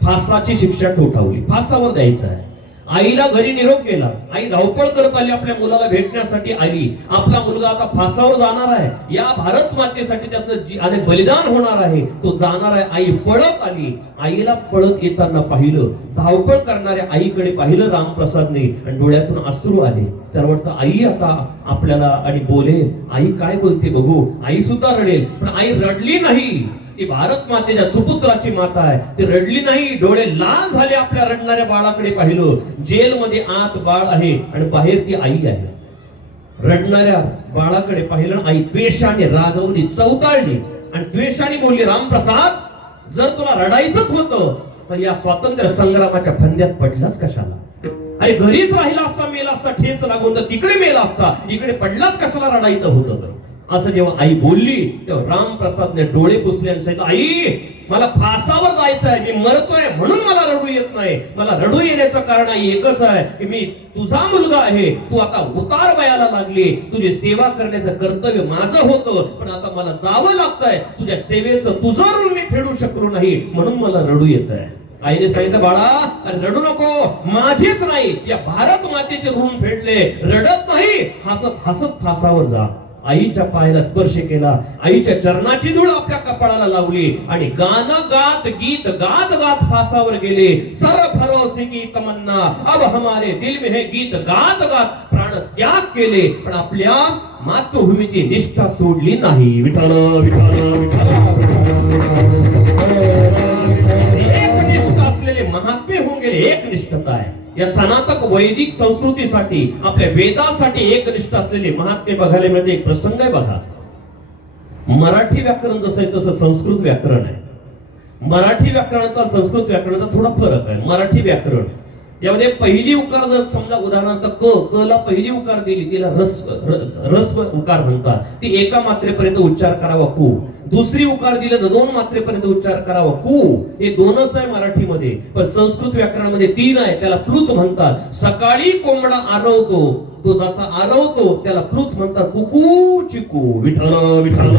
फासाची शिक्षा ठोठावली. फासावर द्यायचं आहे. आईला घरी निरोप केला. आई धावपळ करत आली, आपल्या मुलाला भेटण्यासाठी आली. आपला मुलगा आता फासावर जाणार आहे, या भारत मातेसाठी त्याचं बलिदान होणार आहे, तो जाणार आहे. आई पळत आली. आईला पळत येताना पाहिलं, धावपळ करणाऱ्या आईकडे पाहिलं रामप्रसादने आणि डोळ्यातून अश्रू आले. त्याला वाटतं आई आता आपल्याला आणि बोलेल, आई काय बोलते बघू. आई सुद्धा रडेल, पण आई रडली नाही. ती भारत मातेच्या सुपुत्राची माता आहे, ती रडली नाही. डोळे लाल झाले. आपल्या रडणाऱ्या बाळाकडे पाहिलं. जेलमध्ये आत बाळ आहे आणि बाहेर ती आई आहे. रडणाऱ्या बाळाकडे पाहिलं. आई द्वेषाने रागवली, चौताळली आणि द्वेषाने बोलली, रामप्रसाद, जर तुला रडायचंच होतं तर या स्वातंत्र्य संग्रामाच्या फंद्यात पडलाच कशाला? अरे घरीच राहिला असता, मेला असता, ठेच लागून तर तिकडे मेला असता, इकडे पडलाच कशाला रडायचं होतं तर? असं जेव्हा आई बोलली तेव्हा रामप्रसादने डोळे पुसले आणि सांगितलं, आई, मला फासावर जायचं आहे, मी मरतोय म्हणून मला रडू येत नाही. मला रडू येण्याचं कारण एकच आहे की मी तुझा मुलगा आहे, तू आता उतार वयाला लागली, तुझी सेवा करण्याचं कर्तव्य माझं होतं, पण आता मला जावं लागतंय. तुझ्या सेवेचं तुझं ऋण मी फेडू शकलो नाही, म्हणून मला रडू येत आहे. आईने सांगितलं, बाळा रडू नको, माझेच नाही या भारत मातेचे ऋण फेडले, रडत नाही, हसत हसत फासावर जा. आईच्या पायाला स्पर्श केला, आईच्या चरणाची धूळ आपल्या कपाळाला लावली आणि गाणं गात गीत गात गात फासावर गेले. सर भरोसे की तमन्ना अब हमारे दिल में है, गीत गात गात प्राण त्याग केले, पण आपल्या मातृभूमीची निष्ठा सोडली नाही. विठ्ठल विठ्ठल एकनिष्ठ असलेले महात्मे होऊन गेले. एकनिष्ठता आहे या सनातन वैदिक संस्कृतीसाठी, आपल्या वेदासाठी एकनिष्ठ असलेले महात्मे बघायला मिळते. एक प्रसंग आहे बघा. मराठी व्याकरण जसं आहे तसं संस्कृत व्याकरण आहे. मराठी व्याकरणाचा संस्कृत व्याकरणाचा थोडा फरक आहे. मराठी व्याकरण यामध्ये पहिली उकार जर समजा उदाहरणार्थ क ला पहिली उकार दिली, तिला रस्व उकार म्हणतात. ती एका मात्रेपर्यंत उच्चार करावा कू. दुसरी उकार दिले तर 2 मात्रेपर्यंत उच्चार करावा कू. हे 2च आहे मराठीमध्ये, पण संस्कृत व्याकरणामध्ये 3 आहे. त्याला प्लुत म्हणतात. सकाळी कोंबडा आरवतो, तो जसा आरवतो त्याला प्लुत म्हणतात. कुकू चिकू. विठ्ठल विठ्ठल.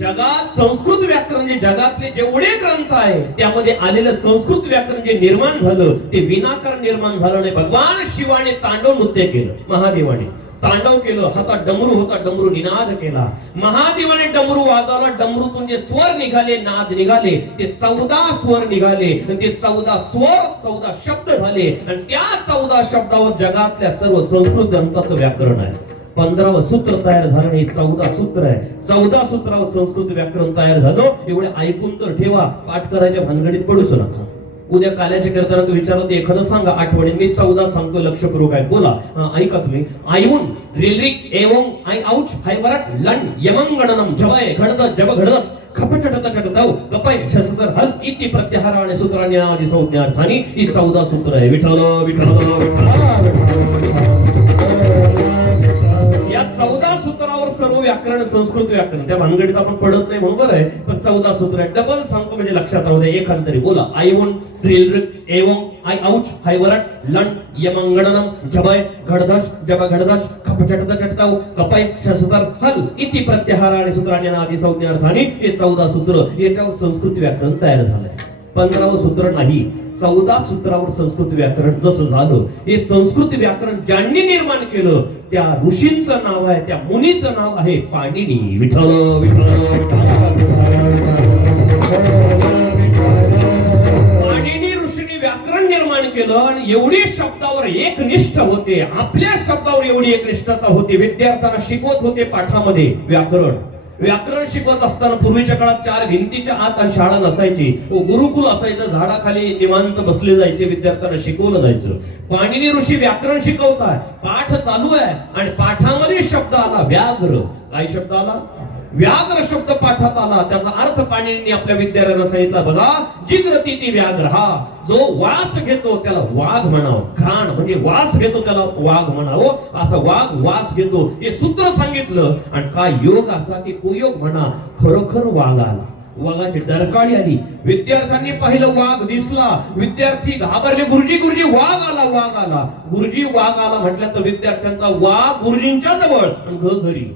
जगात संस्कृत व्याकरण जे जगातले जेवढे ग्रंथ आहे त्यामध्ये आलेलं संस्कृत व्याकरण जे निर्माण झालं ते विनाकारण निर्माण झालं नाही. भगवान शिवाने तांडव नृत्य केलं. महादेवाने तांडव केलं. हातात डमरू होता, डमरू निनाद केला. महादेवाने डमरू वाजवला. डमरूतून जे स्वर निघाले, नाद निघाले, ते 14 स्वर निघाले. ते 14 स्वर 14 शब्द झाले आणि त्या 14 शब्दावर जगातल्या सर्व संस्कृत ग्रंथाचं व्याकरण आहे. 15वं सूत्र तयार झालं आणि 14 सूत्र आहे. 14 सूत्रावर संस्कृत व्याकरण तयार झालं. एवढे ऐकून तर ठेवा, पाठ करायच्या भानगडीत पडूच नका. उद्या काल्याच्या करताना तू विचारत एखादं सांगा आठवणी, मी 14 सांगतो, लक्ष करू काय बोला. ऐका तुम्ही. आयऊन रिलरिक एवं आय आउच हायवरट लन यमंगणनम जवय घडद जब घडद खपचटत चटतव कपय शस्त्र हल इति प्रत्याहार आणि सूत्रांनी आदी संज्ञार्थानी ही 14 सूत्र आहे. विठ्ठल या 14 सूत्रावर सर्व व्याकरण, संस्कृत व्याकरण, त्या भानगडीत आपण पडत नाही म्हणून बरं आहे, पण 14 सूत्र आहे. डबल सांगतो म्हणजे लक्षात राहू दे. एखादं तरी बोला. आयवून रिलरिक एवं आय आउच हायवरट लन यमंगणनम जबय घडदश जब घडदश खपचटत चटतव कपय शस्त्र हल इति प्रत्याहार आणि सूत्रांनी आदी संज्ञार्थानी हे 14 सूत्र. याच्यावर संस्कृत व्याकरण तयार झालंय. 15वं सूत्र नाही, 14 सूत्रावर संस्कृत व्याकरण जसं झालं. हे संस्कृत व्याकरण ज्यांनी निर्माण केलं त्या ऋषींचं नाव आहे, त्या मुनीचं नाव आहे पाणिनी. विठ्ठल पाणिनी ऋषींनी व्याकरण निर्माण केलं आणि एवढी शब्दावर एकनिष्ठ होते, आपल्या शब्दावर एवढी एकनिष्ठता होती. विद्यार्थ्यांना शिकवत होते पाठामध्ये व्याकरण शिकवत असताना पूर्वीच्या काळात 4 भिंतीच्या आत आणि शाळा नसायची, गुरुकुल असायचं, झाडाखाली निवांत बसले जायचे, विद्यार्थ्यांना शिकवलं जायचं. पाणिनी ऋषी व्याकरण शिकवताय, पाठ चालू आहे आणि पाठामध्ये शब्द आला व्याघ्र. काय शब्द आला? व्याघ्र शब्द पाठात आला. त्याचा अर्थ पाणिनींनी आपल्या विद्यार्थ्यांना सांगितला. बघा, जिग्रती ती व्याघ्र, हा जो वास घेतो त्याला वाघ म्हणावं. घ्राण म्हणजे वास घेतो त्याला वाघ म्हणावं. असा वाघ वास घेतो हे सूत्र सांगितलं. आणि काय योग असा की कुयोग म्हणा, खरोखर वाघ आला. वाघाची डरकाळी आली. विद्यार्थ्यांनी पाहिलं, वाघ दिसला. विद्यार्थी घाबरले. गुरुजी गुरुजी वाघ आला, वाघ आला. गुरुजी वाघ आला म्हटलं तर विद्यार्थ्यांचा वाघ गुरुजींच्या जवळ आणि घरी.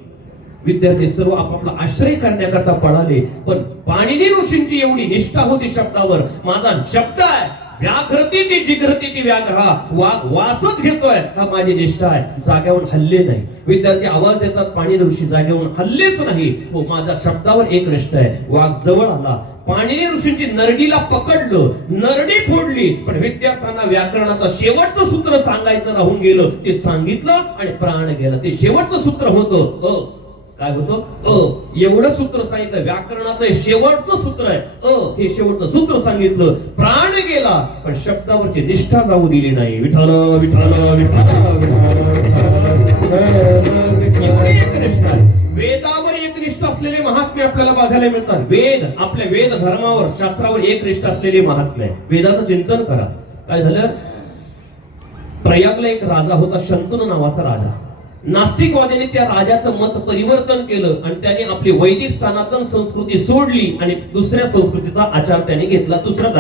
विद्यार्थी सर्व आपापला आश्रय करण्याकरता पळाले. पण पाणिनी ऋषींची एवढी निष्ठा होती शब्दावर. माझा शब्द आहे, व्याघ्रती ती जिग्रती ती व्याघ्र, वाघ वासच घेतोय, हा माझी निष्ठा आहे. जाग्यावर हल्ले नाही. विद्यार्थी आवाज देतात, पाणिनी ऋषी जागेवर हल्लेच नाही. माझ्या शब्दावर एक निष्ठा आहे. वाघ जवळ आला. पाणिनी ऋषींची नरडीला पकडलं, नरडी फोडली. पण विद्यार्थ्यांना व्याकरणाचं शेवटचं सूत्र सांगायचं राहून गेलं. ते सांगितलं आणि प्राण गेला. ते शेवटचं सूत्र होतं काय होतं? एवढं सूत्र सांगितलं. व्याकरणाचं शेवटचं सूत्र आहे हे शेवटचं सूत्र सांगितलं. प्राण गेला पण शब्दावरची निष्ठा जाऊ दिली नाही. विठ्ठल वेदावर एकनिष्ठ असलेले महात्मे आपल्याला बघायला मिळतात. वेद, आपल्या वेद धर्मावर, शास्त्रावर एकनिष्ठ असलेले महात्मे. वेदाचं चिंतन करा. काय झालं? प्रयागला एक राजा होता, शंतनू नावाचा राजा. नास्तिकवाद्यांनी त्या राजाचं मत परिवर्तन केलं आणि त्याने आपली वैदिक सनातन संस्कृती सोडली आणि दुसऱ्या संस्कृतीचा आचार त्याने घेतला. दुसऱ्या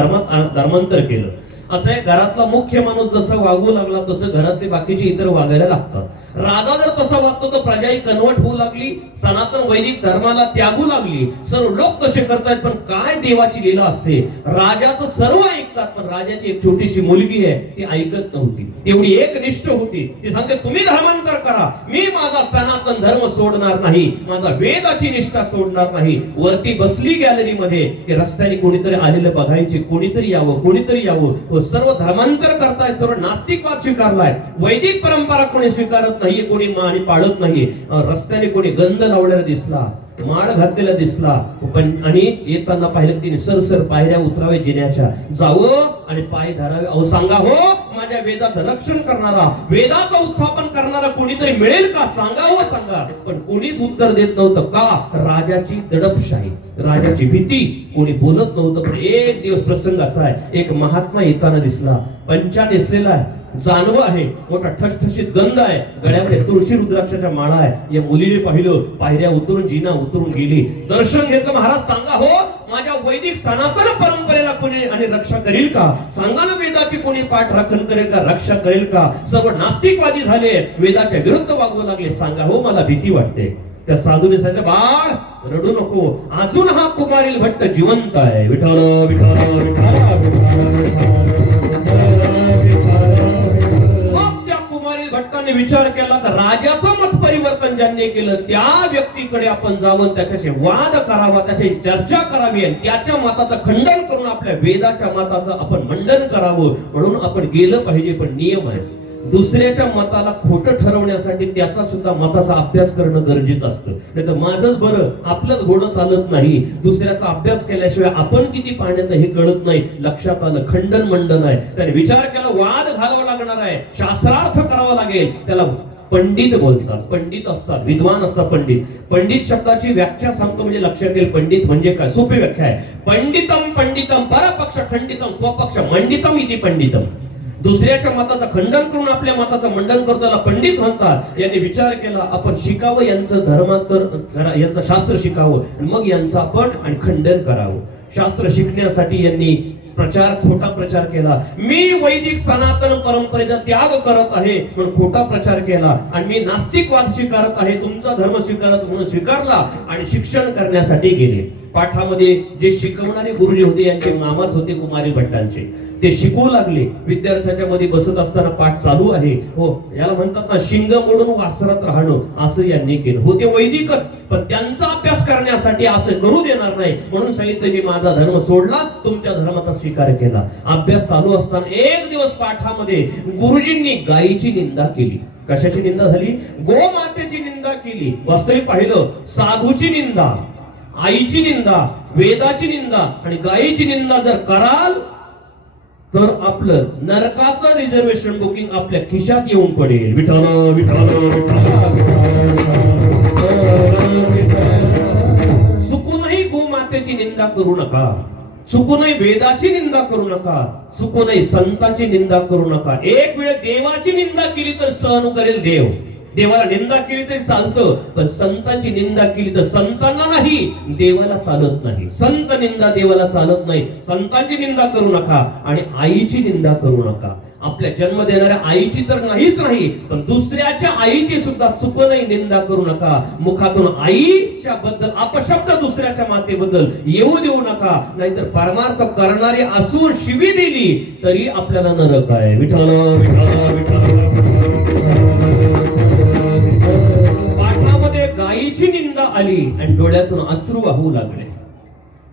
धर्मांतर केलं. असं आहे, घरातला मुख्य माणूस जसं वागू लागला तसं घरातले बाकीचे इतर वागायला लागतात. राजा जर तसा वागतो तर प्रजाही कन्वर्ट होऊ लागली, सनातन वैदिक धर्माला त्यागू लागली. सर्व लोक तसे करतात. पण काय देवाची लीला असते. राजाचं सर्व ऐकतात पण राजाची एक छोटीशी मुलगी आहे ती ऐकत नव्हती. तेवढी एकनिष्ठ होती. ती सांगते, तुम्ही धर्मांतर करा, मी माझा सनातन धर्म सोडणार नाही, माझा वेदाची निष्ठा सोडणार नाही. वरती बसली गॅलरीमध्ये, की रस्त्याने कोणीतरी आलेलं बघायचे, कोणीतरी यावं. सर्व धर्मांतर करताय, सर्व नास्तिकवाद स्वीकारलाय, वैदिक परंपरा कोणी स्वीकारत नाही, कोणी आणि पाळत नाही. रस्त्याने कोणी गंध लावलेला दिसला, माळ घातलेला दिसला, पण आणि येताना पाहिलं तिने सरसर पायऱ्या उतरावे जिन्याच्या, जावं आणि पाय धरावे. अहो सांगा, हो माझ्या वेदाचं रक्षण करणारा, वेदाचं उत्थापन करणारा कोणीतरी मिळेल का? सांगा. पण कोणीच उत्तर देत नव्हतं. का? राजाची दडपशाही, राजाची भीती, कोणी बोलत नव्हतं. पण एक दिवस प्रसंग असा आहे, एक महात्मा येताना दिसला, पंचा नेसलेला आहे, जानव आहे, मोठा ठसठशीत गंध आहे, गळ्यामध्ये तुळशी रुद्राक्षाच्या माळा आहे. या मुलीने पाहिलं, पायऱ्या उतरून जिना उतरून गेली, दर्शन घेतलं. महाराज सांगा, हो माझ्या वैदिक सनातन परंपरेला कोणी आणि रक्षा करेल का? सांगा ना, वेदाची कोणी पाठ राखण करेल का, रक्षा करेल का? सर्व नास्तिकवादी झाले, वेदाच्या विरुद्ध वागू लागले. सांगा, हो मला भीती वाटते. त्या साधूने सांगितलं, बाळ रडू नको, अजून हा कुमारील भट्ट जिवंत आहे. भट्टाने विचार केला तर राजाचं मत परिवर्तन ज्यांनी केलं त्या व्यक्तीकडे आपण जावं, त्याच्याशी वाद करावा, त्याच्याशी चर्चा करावी आणि त्याच्या मताचं खंडन करून आपल्या वेदाच्या मताचं आपण मंडन करावं. म्हणून आपण गेलं पाहिजे. पण नियम आहे, दुसऱ्याच्या मताला खोटं ठरवण्यासाठी त्याचा सुद्धा मताचा अभ्यास करणं गरजेचं असतं. नाही तर माझंच बरं आपलंच घोडं चालत नाही. दुसऱ्याचा अभ्यास केल्याशिवाय आपण किती पाण्यात हे कळत नाही. लक्षात आलं, खंडन मंडन आहे, त्याने विचार केला, वाद घालावा लागणार आहे, शास्त्रार्थ करावा लागेल. त्याला पंडित बोलतात. पंडित असतात, विद्वान असतात पंडित. पंडित शब्दाची व्याख्या सांगतो म्हणजे लक्षात येईल. पंडित म्हणजे काय, सोपी व्याख्या आहे. पंडितम पंडितम परपक्ष खंडितम स्वपक्ष मंडितम इति पंडितम. दुसऱ्याच्या मताचं खंडन करून आपल्या मताचं मंडन करतो त्याला पंडित म्हणतात. यांनी विचार केला, आपण शिकावं यांचं धर्मांतर, यांचं शास्त्र शिकावं, मग यांचं आपण आणि खंडन करावं. शास्त्र शिकण्यासाठी यांनी खोटा प्रचार केला. मी वैदिक सनातन परंपरेचा त्याग करत आहे म्हणून खोटा प्रचार केला आणि मी नास्तिकवाद स्वीकारत आहे, तुमचा धर्म स्वीकारत म्हणून स्वीकारला आणि शिक्षण करण्यासाठी गेले. पाठामध्ये जे शिकवणारे गुरुजी होते यांचे मामाच होते कुमारी भट्टांचे. ते शिकवू लागले. विद्यार्थ्याच्या मध्ये बसत असताना पाठ चालू आहे, हो याला म्हणतात ना शिंग मोडून वासरत राहणं, असं यांनी केलं. हो ते वैदिकच, पण त्यांचा अभ्यास करण्यासाठी असं करू देणार नाही म्हणून सांगितलं मी माझा धर्म सोडला, तुमच्या धर्माचा स्वीकार केला. अभ्यास चालू असताना एक दिवस पाठामध्ये गुरुजींनी गायीची निंदा केली. कशाची निंदा झाली? गोमातेची निंदा केली. वास्तविक पाहिलं, साधूची निंदा, आईची निंदा, वेदाची निंदा आणि गायीची निंदा जर कराल तर आपलं नरकाचं रिझर्वेशन बुकिंग आपल्या खिशात येऊन पडेल. विठ्ठल विठ्ठल चुकूनही गोमातेची निंदा करू नका, चुकूनही वेदाची निंदा करू नका, चुकूनही संतांची निंदा करू नका. एक वेळ देवाची निंदा केली तर सहन करेल देव. देवाला निंदा केली तरी चालतं, पण संतांची निंदा केली तर संतांना नाही, देवाला चालत नाही. संत निंदा देवाला चालत नाही. संतांची निंदा करू नका आणि आईची निंदा करू नका. आपल्या जन्म देणाऱ्या आईची तर नाहीच नाही, पण दुसऱ्याच्या आईची सुद्धा चुकूनही निंदा करू नका. मुखातून आईच्या बद्दल अपशब्द दुसऱ्याच्या मातेबद्दल येऊ देऊ नका, नाहीतर परमार्थ करणारी असून शिवी दिली तरी आपल्याला नरक आहे. विठ्ठल विठ्ठल विठ्ठल. पाठामध्ये गायीची निंदा आली आणि डोळ्यातून अश्रू वाहू लागले,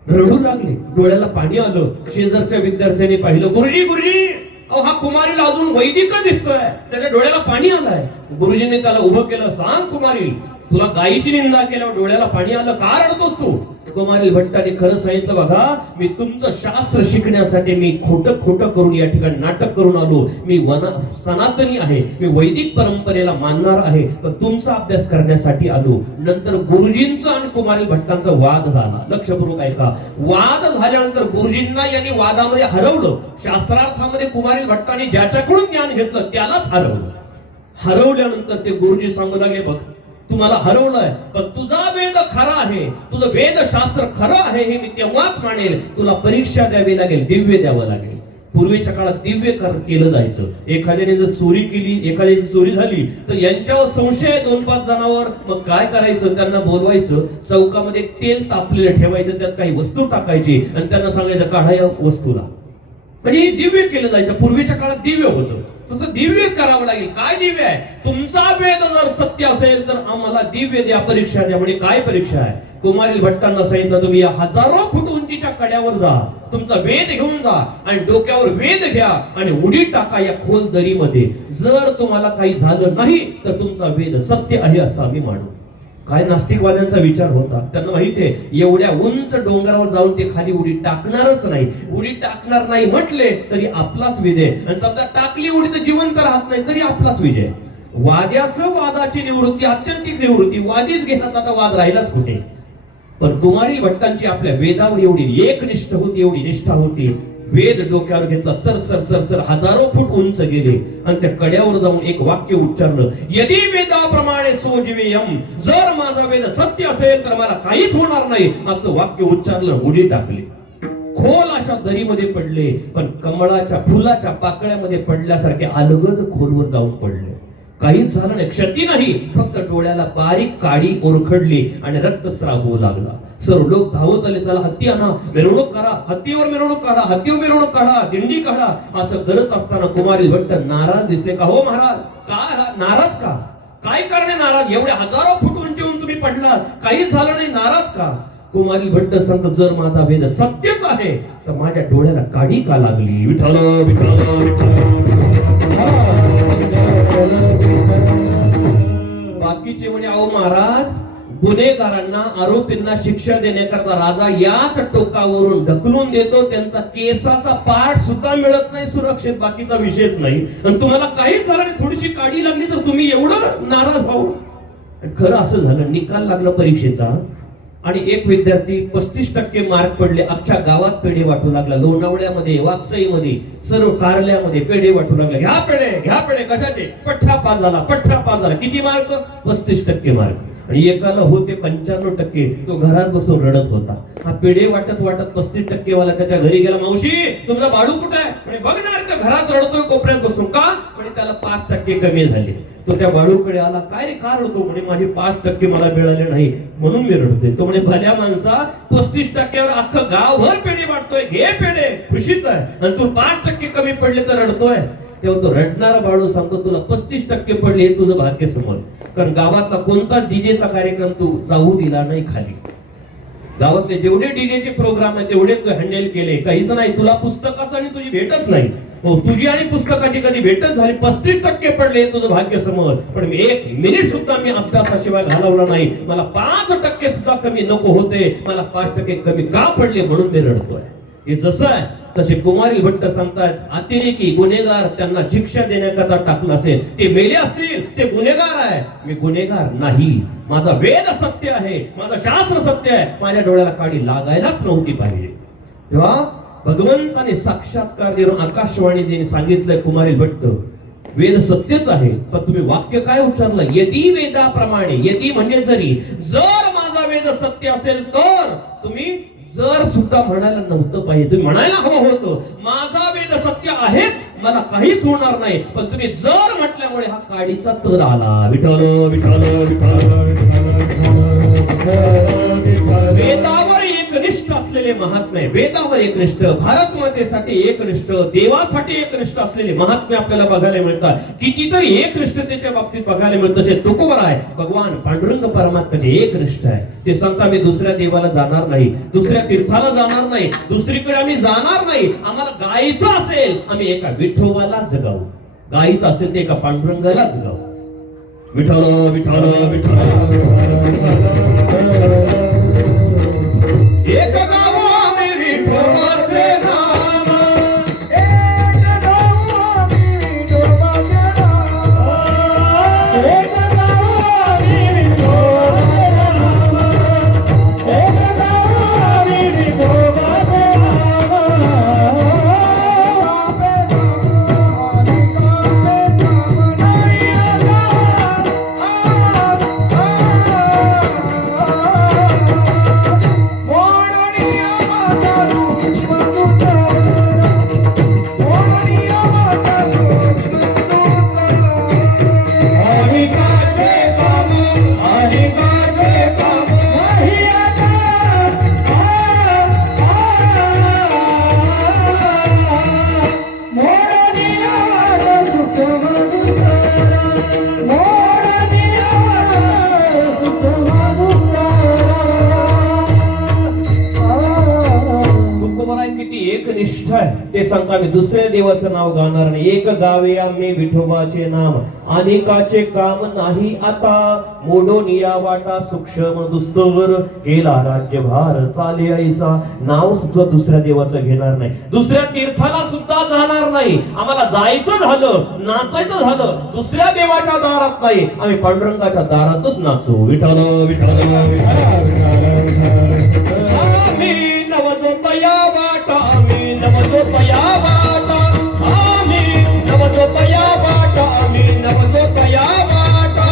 रडू लागले, डोळ्याला पाणी आलं. शेजारच्या विद्यार्थ्यांनी पाहिलं, गुरुजी गुरुजी अहो हा कुमारीला अजून वैदिक दिसतोय, त्याच्या डोळ्याला पाणी आलंय. गुरुजींनी त्याला उभं केलं, सांग कुमारी, तुला गायीची निंदा केल्यावर डोळ्याला पाणी आलं, का रडतोस तू? कुमारी भट्टाने खरं सांगितलं, बघा मी तुमचं शास्त्र शिकण्यासाठी मी खोटं करून या ठिकाणी नाटक करून आलो. मी सनातनी आहे, मी वैदिक परंपरेला मानणार आहे, पण तुमचा अभ्यास करण्यासाठी आलो. नंतर गुरुजींचा आणि कुमारी भट्टांचा वाद झाला. लक्षपूर्वक ऐका. वाद झाल्यानंतर गुरुजींना यांनी वादामध्ये हरवलं. शास्त्रार्थामध्ये कुमारी भट्टाने ज्याच्याकडून ज्ञान घेतलं त्यालाच हरवलं. हरवल्यानंतर ते गुरुजी सांगू लागले, बघ तुम्हाला हरवलंय, पण तुझा वेद खरा आहे, तुझं वेदशास्त्र खरं आहे हे मी तेव्हाच मानेल. तुला परीक्षा द्यावी लागेल, दिव्य द्यावं लागेल. पूर्वीच्या काळात दिव्य केलं जायचं. एखाद्याने जर चोरी केली, एखाद्याची चोरी झाली तर यांच्यावर संशय 2-5 जणांवर, मग काय करायचं? त्यांना बोलवायचं, चौकामध्ये तेल तापलेलं ठेवायचं, त्यात काही वस्तू टाकायची आणि त्यांना सांगायचं काढा या वस्तूला. म्हणजे दिव्य केलं जायचं. पूर्वीच्या काळात दिव्य होतं, तसं दिव्य करावं लागेल. काय दिव्य आहे? तुमचा वेद जर सत्य असेल तर आम्हाला दिव्य द्या, परीक्षा द्या. म्हणजे काय परीक्षा आहे? कुमारी भट्टांना सांगितलं, तुम्ही या 1000 फूट उंचीच्या कड्यावर जा, तुमचा वेद घेऊन जा आणि डोक्यावर वेद घ्या आणि उडी टाका या खोल दरीमध्ये. जर तुम्हाला काही झालं नाही तर तुमचा वेद सत्य आहे असं आम्ही मानू. काय नास्तिकवाद्यांचा विचार होता. त्यांना माहितीये एवढ्या उंच डोंगरावर जाऊन ते खाली उडी टाकणारच नाही. उडी टाकणार नाही म्हटले तरी आपलाच विजय, आणि समजा टाकली उडी तर जिवंत राहत नाही तरी आपलाच विजय. वाद्यासह वादाची निवृत्ती, आत्यंतिक निवृत्ती. वादीच घेतात, आता वाद राहिलाच कुठे? पण कुमारी भट्टांची आपल्या वेदावर एवढी एकनिष्ठ होती, एवढी निष्ठा होती. वेद डोक्यावर घेतला, सर सर सर सर 1000 फूट उंच गेले आणि त्या कड्यावर जाऊन एक वाक्य उच्चारलं, यदि वेदाप्रमाणे सोजवेयम, जर माझा वेद सत्य असेल तर मला काहीच होणार नाही, असं वाक्य उच्चारलं, उडी टाकली. खोल अशा दरीमध्ये पडले, पण कमळाच्या फुलाच्या पाकळ्यामध्ये पडल्यासारखे अलगद खोलवर जाऊन पडले. काहीच झालं नाही, क्षती नाही, फक्त डोळ्याला बारीक काडी ओरखडली आणि रक्तस्राव होऊ लागला. सर्व लोक धावत आले, चला हत्ती आणा, मिरवणूक करा, हत्तीवर मिरवणूक काढा, हत्तीवर मिरवणूक काढा, दिंडी काढा. असं करत असताना कुमारी भट्ट नाराज दिसले. का हो महाराज, काय नाराज का? काय करणे नाराज? एवढे 1000 फूट उंचीहून तुम्ही पडला, काहीच झालं नाही, नाराज का? कुमारी भट्ट सांगतो, जर माझा वेद सत्यच आहे तर माझ्या डोळ्याला काडी का लागली? विठ्ठल विठ्ठल विठ्ठल. चुकीचे म्हणे. अहो महाराज, गुन्हेगारांना आरोपींना शिक्षा देण्याकरता राजा याच टोकावरून ढकलून देतो, त्यांचा केसाचा पाठ सुद्धा मिळत नाही सुरक्षित, बाकीचा विषयच नाही. आणि तुम्हाला काहीच झालं नाही, थोडीशी काडी लागली तर तुम्ही एवढं नाराज व्हावं. खरं असं झालं. निकाल लागला परीक्षेचा आणि एक विद्यार्थी 35% मार्क पडले. अख्ख्या गावात पेढे वाटू लागला. लोणावळ्यामध्ये, वाकसाईमध्ये, सर्व कारल्यामध्ये पेढे वाटू लागला. घ्या पेढे, घ्या पेढे. कशाचे? पठ्ठा पास झाला, पठ्ठा पास झाला. किती मार्क? 35% मार्क. आणि एकाला होते 95%. तो घरात बसून रडत होता. हा पेढे वाटत वाटत 35% वाला त्याच्या घरी गेला. मावशी, तुमचा बाळू कुठे आहे? म्हणे बघणार का घरात रडतोय कोपऱ्यात बसून. का? म्हणे त्याला 5% कमी झाले. तो त्या बाळूकडे आला. काय रे, का रडतो? म्हणे माझे 5% मला मिळाले नाही म्हणून मी रडतोय. तो म्हणे भल्या माणसा, 35%वर अख्खं गावभर पेढे वाटतोय, घे पेढे, खुशीत आहे, आणि तू 5% कमी पडले तर रडतोय. तेव्हा तो रडणारा बाळू सांगतो, तुला 35% पडले हे तुझं भाग्य समोर. कारण गावातला कोणता डीजेचा कार्यक्रम तू जाऊ दिला नाही खाली. गावातले जेवढे डीजेचे प्रोग्राम आहेत तेवढे तू हँडल केले. काहीच नाही. तुला पुस्तकाचं आणि तुझी भेटच नाही. हो, तुझी आणि पुस्तकाची कधी भेटच झाली. 35% पडले तुझं भाग्य समोर. पण मी 1 मिनिट सुद्धा मी अभ्यासाशिवाय घालवला नाही. मला 5% सुद्धा कमी नको होते. मला 5% कमी का पडले म्हणून मी रडतोय. हे जसं आहे तसे कुमारी भट्ट सांगतात, अतिरेकी गुन्हेगार त्यांना शिक्षा देण्याकरता टाकलं असेल, ते मेले असतील, ते गुन्हेगार आहे. मी गुन्हेगार नाही. माझा वेद सत्य आहे, माझं शास्त्र सत्य आहे. माझ्या डोळ्याला काडी लागायलाच नव्हती पाहिजे. तेव्हा भगवंताने साक्षात्कार देऊन आकाशवाणीने सांगितलंय कुमारी भट्ट, वेद सत्यच आहे, पण तुम्ही वाक्य काय उच्चारलं? यदी वेदाप्रमाणे. यदी म्हणजे जरी, जर माझा वेद सत्य असेल तर. तुम्ही जर सुद्धा म्हणायला नव्हतं पाहिजे. तुम्ही म्हणायला हवं होतं, माझा वेद सत्य आहेच, मला काहीच होणार नाही. पण तुम्ही जर म्हटल्यामुळे हा काडीचा तर आला. विठ्ठल विठ्ठल वेदावर एकनिष्ठ असलेले महात्मे, वेदावर एकनिष्ठ, भारत मातेसाठी एकनिष्ठ, देवासाठी एकनिष्ठ असलेले महात्मे आपल्याला बघायला मिळतात. कितीतरी एकनिष्ठतेच्या बाबतीत बघायला मिळतं. तसे तुकोबर आहे, भगवान पांडुरंग परमात्म्याचे एकनिष्ठ आहे. ते सांगता, आम्ही दुसऱ्या देवाला जाणार नाही, दुसऱ्या तीर्थाला जाणार नाही, दुसरीकडे आम्ही जाणार नाही. आम्हाला गायचं असेल आम्ही एका विठोबाला जगावू, गायचं असेल ते एका पांडुरंगाला जगावू. विठ्ठल विठ्ठल विठ्ठल एक गाव आम्ही विठोबाचे नाम, एक गाव आम्ही विठोबाचे नाम, एक गाव आम्ही विठोबाचे नाम, एक गाव आम्ही विठोबाचे ते सांगता, आम्ही दुसऱ्या देवाचं नाव गाणार नाही. एक गावे आम्ही विठोबाचे नाम, अनेकाचे काम नाही आता. मोडोनिया वाटा सूक्ष्म दुस्तवर, केला राज्यभार चाले ऐसा. नाव सुद्धा दुसऱ्या देवाचं घेणार नाही, दुसऱ्या तीर्थाला सुद्धा जाणार नाही. आम्हाला जायचं झालं, नाचायचं झालं, दुसऱ्या देवाच्या दारात नाही, आम्ही पांडुरंगाच्या दारातच नाचू. विठ्ठल विठ्ठल आम्ही नवजोतया वाटा, आम्ही नवजोतया वाटा, आम्ही नवजोतया वाटा, आम्ही नवजोतया वाटा,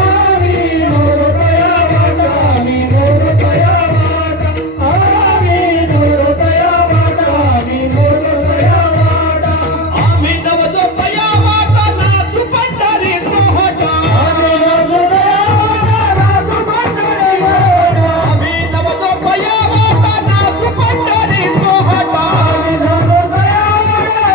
आम्ही नवजोतया वाटा, आम्ही नवजोतया वाटा, आम्ही नवजोतया वाटा, आम्ही नवजोतया वाटा, आम्ही नवजोतया वाटा, नाचू पंढरी सोहटा, आम्ही नवजोतया वाटा, नाचू पंढरी सोहटा, आम्ही नवजोतया वाटा, नाचू पंढरी सोहटा, आम्ही नवजोतया वाटा,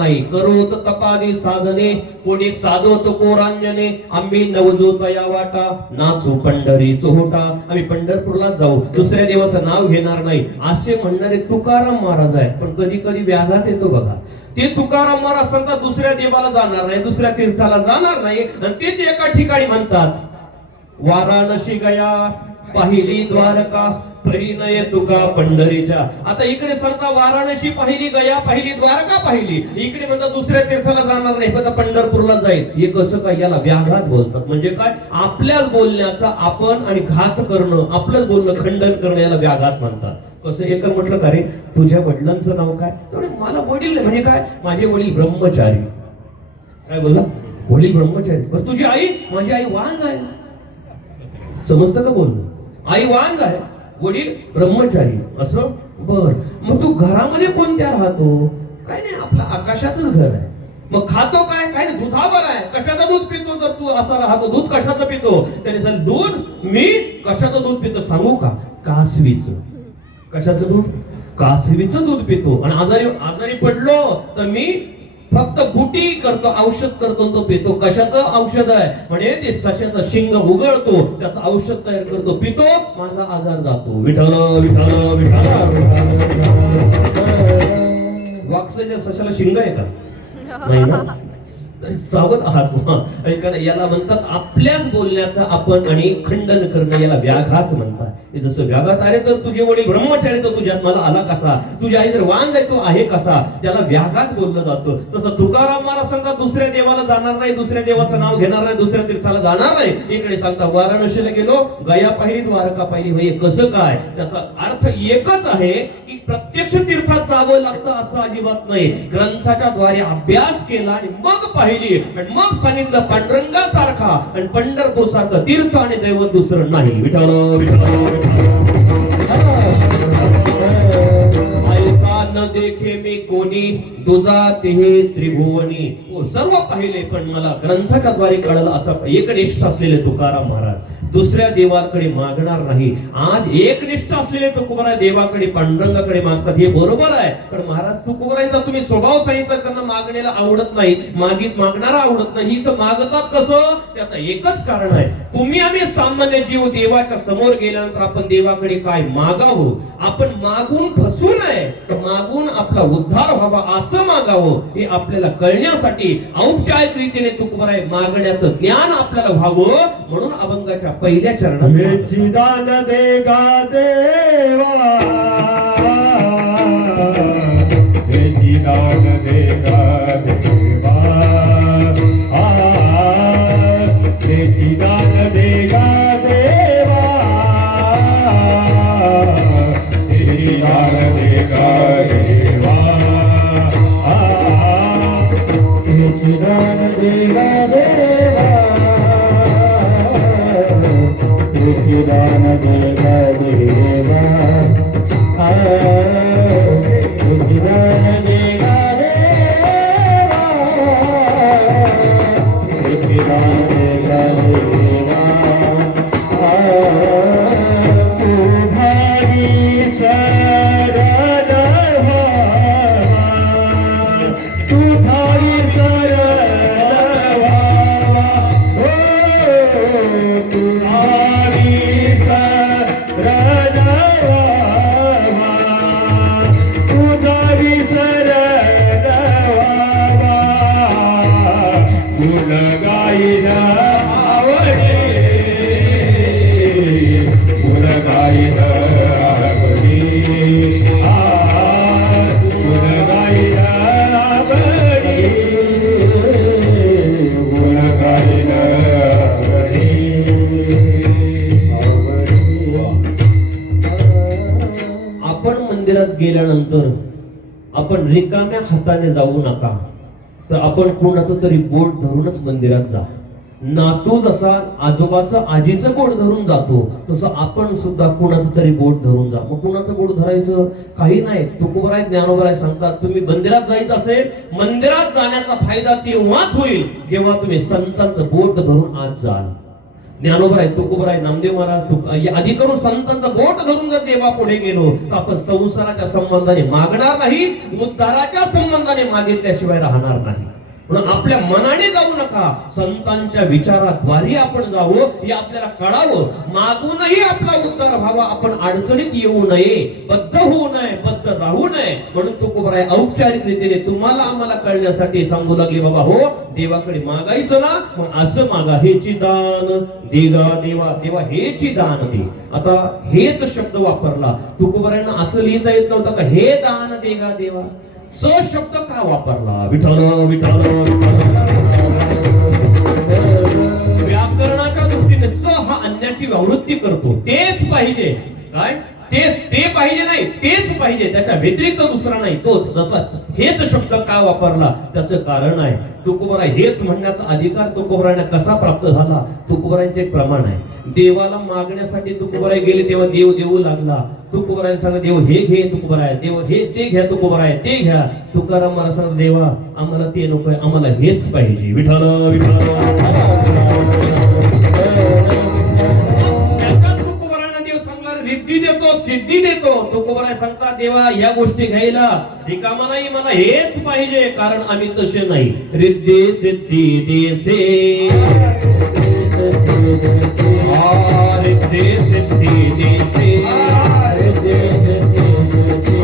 नाही. करोत तपादी साधने कोणी साधवत कोरांजने आम्ही नवजोत या वाटा नाचू पंढरी चोहोटा. आम्ही पंढरपूरला जाऊ, दुसऱ्या देवाचं नाव घेणार नाही असे म्हणणारे तुकाराम महाराज आहे. पण कधी कधी व्याघात येतो बघा. ते तुकाराम महाराज सांगतात दुसऱ्या देवाला जाणार नाही, दुसऱ्या तीर्थाला जाणार नाही, आणि तेच एका ठिकाणी म्हणतात वाराणसी गया पाहिली द्वारका परिणय तुका पंढरीच्या. आता इकडे सांगता वाराणसी पाहिली, गया पाहिली, द्वारका पाहिली, इकडे म्हणतात दुसऱ्या तीर्थाला जाणार नाही पण पंढरपूरला जाईल. हे कसं काय? याला व्याघात बोलतात. म्हणजे काय? आपल्याच बोलण्याचा आपण आणि घात करणं, आपलंच बोलणं खंडन करणं, याला व्याघात म्हणतात. कसं? एक म्हटलं का रे तुझ्या वडिलांचं नाव काय? तर मला वडील म्हणजे काय? माझे वडील ब्रह्मचारी. काय बोलला? वडील ब्रह्मचारी. बस तुझी आई? माझी आई वांज आहे. समजतं का बोलणं? आई वांज आहे, वडील ब्रह्मचारी. असं बर. मग तू घरामध्ये कोणत्या राहतो? काय नाही, आपलं आकाशाचंच घर आहे. मग खातो काय? काय नाही, दुधावर आहे. कशाचं दूध पितो? जर तू असा राहतो, दूध कशाचं पितो? त्याने सांगितलं दूध मी कशाचं दूध पितो सांगू का? कासवीचं. कशाचं दूध? कासवीचं दूध पितो. आणि आजारी पडलो तर मी फक्त बुटी करतो, औषध करतो, तो पितो. कशाचं औषध आहे? म्हणजे ते सशाचं शिंग उगळतो, त्याचं औषध तयार करतो, पितो, माझा आजार जातो. विठ्ठल विठ्ठल विठ्ठल. वाक्साच्या सशाला शिंग आहे का? नाही ना. सावध आहात. याला म्हणतात आपल्याच बोलण्याचा आपण आणि खंडन करणं, याला व्याघात म्हणतात. जसं व्याघात अरे तर तुझे वडील ब्रह्मचारी तर तुझ्यात मला आला कसा? तुझी आई जर वांग आहे तो आहे कसा? त्याला व्याघात बोललं जातं. तसं तुकाराम महाराज सांगतात दुसऱ्या देवाला जाणार नाही, दुसऱ्या देवाचं नाव घेणार नाही, दुसऱ्या तीर्थाला जाणार नाही. इकडे सांगता वाराणसीला गेलो, गया पाहिली, द्वारका पाहिली. म्हणजे कसं काय? त्याचा अर्थ एकच आहे की प्रत्यक्ष तीर्थात जावं लागतं असं अजिबात नाही. ग्रंथाच्या द्वारे अभ्यास केला आणि मग पाहिली आणि मग सांगितलं पांडुरंगासारखा आणि पंढरपूर सारखं तीर्थ आणि दैवत दुसरं नाही. विठ्ठल विठ्ठल. ऐका न देखे मी कोणी तुझा ते त्रिभुवनी. सर्व पाहिले पण मला ग्रंथाच्या द्वारे कळलं असं एकनिष्ठ असलेले तुकाराम महाराज दुसऱ्या देवाकडे मागणार नाही. आज एकनिष्ठ असलेले तुकोबाराय देवाकडे पांडुरंगाकडे मागतात, हे बरोबर आहे. पण महाराज तुकोबारायचा तुम्ही स्वभाव सांगितला, त्यांना मागण्याला आवडत नाही, मागणारा आवडत नाही. तर मागतात कसं? त्याचं एकच कारण आहे. तुम्ही आम्ही सामान्य जीव देवाच्या समोर गेल्यानंतर आपण देवाकडे काय मागावं? आपण मागून फसू नये, मागून आपला उद्धार व्हावा असं मागावं. हे आपल्याला कळण्यासाठी औपचारिक रीतीने तुकोबाराय मागण्याचं ज्ञान आपल्याला व्हावं म्हणून अभंगाच्या पहिल्या चरणात दान देगा देवा, दान देगा देवा, दान देगा देवा, दान देगा देवा, दान देगा देवा, दान देगा देवा, दान देगा देवा, दान देगा देवा, तुम्हारी शरण भावा, तुम्हारी शरण भावा, तुम्हारी शरण भावा, तुम्हारी शरण भावा, गुण गाईन आवडे, गुण गाईन आवडे, गुण गाईन आवडे, गुण गाईन आवडे. आपण मंदिरात गेल्यानंतर आपण रिकाम्या हाताने जाऊ नका. तर आपण कोणाचं तरी बोट धरूनच मंदिरात जा. नातू जसा आजोबाचं आजीचं बोट धरून जातो तसं आपण सुद्धा कोणाचं तरी बोट धरून जा. मग कोणाचं बोट धरायचं? काही नाही. तुकोबाराय ज्ञानोबाराय सांगतात तुम्ही मंदिरात जायचं असेल, मंदिरात जाण्याचा फायदा तेव्हाच होईल जेव्हा तुम्ही संतांचं बोट धरून आत जाल. ज्ञानोबा आहे, तुकोबा आहे, नामदेव महाराज आधी करून संतांचा बोट धरून जर देवा पुढे गेलो तर आपण संसाराच्या संबंधाने मागणार नाही, उद्धाराच्या संबंधाने मागितल्याशिवाय राहणार नाही. म्हणून आपल्या मनाने जाऊ नका, संतांच्या विचाराद्वारे आपण जावं, हे आपल्याला कळावं. मागूनही आपला उद्धार व्हावा, आपण अडचणीत येऊ नये, बद्ध होऊ नये, बद्ध राहू नये. म्हणून तुकोबराय औपचारिक रीतीने तुम्हाला आम्हाला कळण्यासाठी सांगू लागले, बाबा हो, देवाकडे मागायचं ना, मग असं मागा, हेची दान देगा देवा, देवा हेची दान दे. आता हेच शब्द वापरला. तुकोबरायांना असं लिहिता येत नव्हतं का हे दान देगा देवा? स शब्द का वापरला? विठ्ठल विठ्ठल व्याकरणाच्या दृष्टीने च हा अन्याची व्यावृत्ती करतो. तेच पाहिजे, काय ते पाहिजे नाही, तेच पाहिजे, त्याच्या व्यतिरिक्त दुसरा नाही, तोच. जसाच हेच शब्द का वापरला त्याचं कारण आहे. तुकोबराय हेच म्हणण्याचा अधिकार तुकोबरायांना कसा प्राप्त झाला? तुकोबरायांचे एक प्रमाण आहे. देवाला मागण्यासाठी तुकोबराय गेले तेव्हा देव देऊ लागला. तुकोबराय सांगा, देव हे घे तुकोबराय, देव हे ते घ्या तुकोबराय, ते घ्या. तुकाराम मला सांग, देवा आम्हाला ते नकोय, आम्हाला हेच पाहिजे. विठ्ठल रिद्धी देतो, सिद्धी देतो. तुकोबराय सांगता, देवा या गोष्टी घ्यायला रिकामा नाही, मला हेच पाहिजे, कारण आम्ही तसे नाही. रिद्धी सिद्धी देसे, रिद्धी सिद्धी देसे,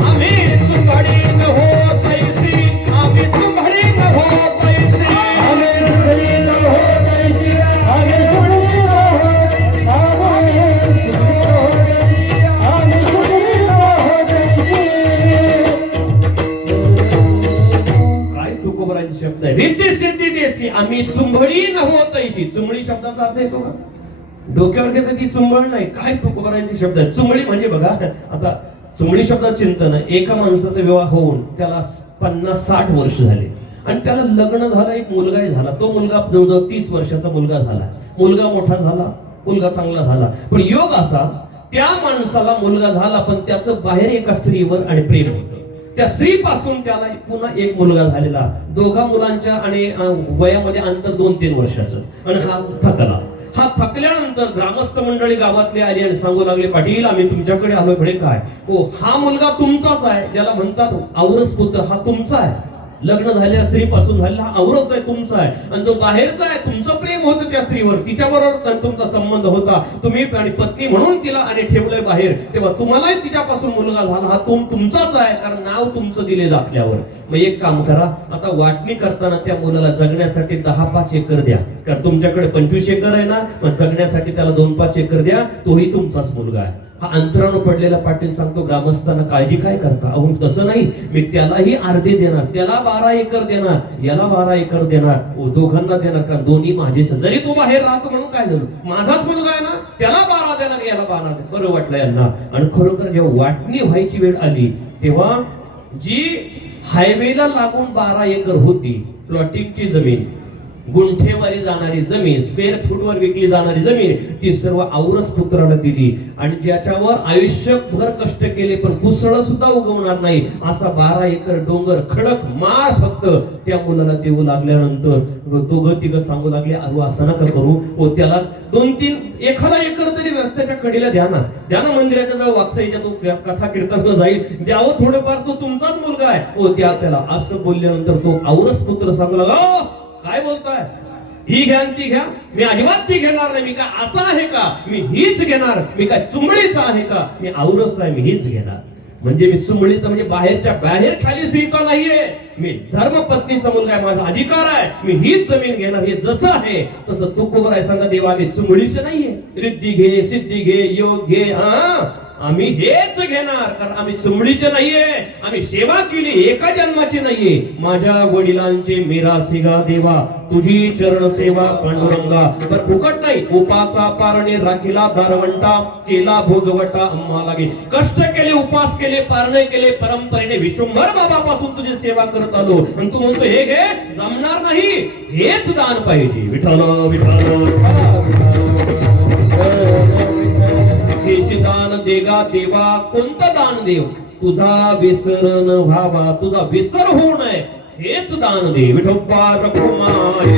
आम्ही चुंबडी न हो तैसी, आम्ही चुंबडी न हो तैसी, आम्ही चुंबडी न हो तैसी, आम्ही चुंबडी न हो शब्द आहे. रिद्धी सिद्धी देसी, आम्ही चुंबडी न हो तैशी. चुंबडी शब्दाचा अर्थ येतो का? डोक्यावर घेतात ती चुंबड नाही. काय तुकोबरायांचे शब्द आहे? चुंबडी म्हणजे बघा, आता चुंबडी शब्दाचं चिंतन आहे. एका माणसाचा विवाह होऊन त्याला 50-60 वर्ष झाले आणि त्याला लग्न झालं, एक मुलगाही झाला. तो मुलगा जवळजवळ 30 वर्षाचा मुलगा झाला. मुलगा मोठा झाला, मुलगा चांगला झाला. पण योग असा, त्या माणसाला मुलगा झाला पण त्याचं बाहेर एका स्त्रीवर आणि प्रेम होतं. त्या स्त्रीपासून त्याला पुन्हा एक मुलगा झालेला. दोघा मुलांच्या आणि वयामध्ये अंतर 2-3 वर्षाचं. आणि हा थकला. हा थकल्यानंतर ग्रामस्थ मंडळी गावातले आली आणि सांगू लागले, पाटील आम्ही तुमच्याकडे आलोय. म्हणे काय? हो, हा मुलगा तुमचाच आहे, ज्याला म्हणतात औरस पुत्र, हा तुमचा आहे. लग्न झालेल्या स्त्रीपासून झालेला हा औरस आहे, तुमचा आहे. आणि जो बाहेरचा आहे, तुमचं प्रेम होतं त्या स्त्रीवर, तिच्याबरोबर तुमचा संबंध होता, तुम्ही आणि पत्नी म्हणून तिला आणि ठेवलंय बाहेर, तेव्हा तुम्हालाही तिच्यापासून मुलगा झाला, हा तुमचाच आहे, कारण नाव तुमचं दिले दाखल्यावर. मग एक काम करा, आता वाटणी करताना त्या मुलाला जगण्यासाठी 10-5 एकर द्या, कारण तुमच्याकडे 25 एकर आहे ना, मग जगण्यासाठी त्याला 2-5 एकर द्या, तोही तुमचाच मुलगा आहे. हा अंतरानं पडलेला पाटील सांगतो, ग्रामस्थांना काळजी काय करता? अहो तसं नाही, मी त्यालाही अर्धे देणार, त्याला 12 एकर देणार, याला 12 एकर देणार, दोघांना देणार, कारण दोन्ही माझेच. जरी तो बाहेर राहतो म्हणून काय झालं, माझाच मुलगा आहे ना, त्याला 12 देणार, याला 12 देणार. बरं वाटलं यांना. आणि खरोखर जेव्हा वाटणी व्हायची वेळ आली तेव्हा जी हायवेला लागून 12 एकर होती प्लॉटिंगची जमीन, गुंठेवारी जाणारी जमीन, स्क्वेअर फूटवर विकली जाणारी जमीन, ती सर्व औरस पुत्राला दिली. आणि ज्याच्यावर आयुष्यभर कष्ट केले पण कुसळ सुद्धा उगवणार नाही असा 12 एकर डोंगर खडक माळ फक्त त्या मुलाला देऊ लागल्यानंतर दोघं तिघं सांगू लागले, अहो असं नका करू, हो त्याला 2-3 एखादा एकर तरी रस्त्याच्या कडेला द्या ना, मंदिराच्या जवळ वाकसाईच्या तो कथा कीर्तन जाईल, द्यावं थोडंफार, तो तुमचाच मुलगा आहे, हो द्या त्याला. असं बोलल्यानंतर तो औरस पुत्र सांगू लागला, काय बोलताय? ही घ्या ती घ्या, मी अजिबात ती घेणार नाही. मी काय असं आहे का? मी हीच घेणार. मी काय चुंबडीचा आहे का? मी औरस आहे, मी हीच घेणार. म्हणजे मी चुंबडीचा म्हणजे बाहेर खाली स्त्रीचा नाहीये, मी धर्मपत्नीचा मुलगा आहे, माझा अधिकार आहे, मी हीच जमीन घेणार. हे जसं आहे तसं तुकोबराय सांगा, देवा आम्ही चुंबडीचे नाहीये. रिद्धी घे, सिद्धी घे, योग घे, आम्ही हेच घेणार, कारण आम्ही चुंबडीचे नाहीये, आम्ही सेवा केली एका जन्माची नाहीये. माझ्या वडिलांचे मिरासिगा देवा, तुझी चरण सेवा पांडुरंगा. तर फुकट नाही, उपासा पारणे राखीला दारवंटा, केला भोगवटा आम्हा लागे. कष्ट केले, उपास केले, पारणे केले, परंपरेने विश्वंभर बाबापासून तुझी सेवा करत आलो, आणि तू म्हणतो हे घे, जमणार नाही, हेच दान पाहिजे. विठ्ठल हेच दान देगा देवा. कोणतं दान देव? तुझा विसर न व्हावा, तुझा विसर होऊ नये, हेच दान दे. विठोबा रघुमाये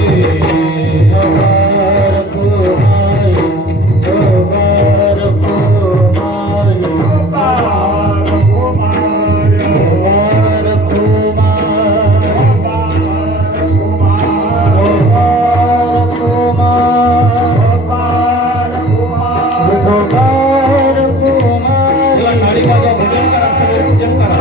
त्याला टाळी वाजवा, भजन करा, सगळे पूजन करा.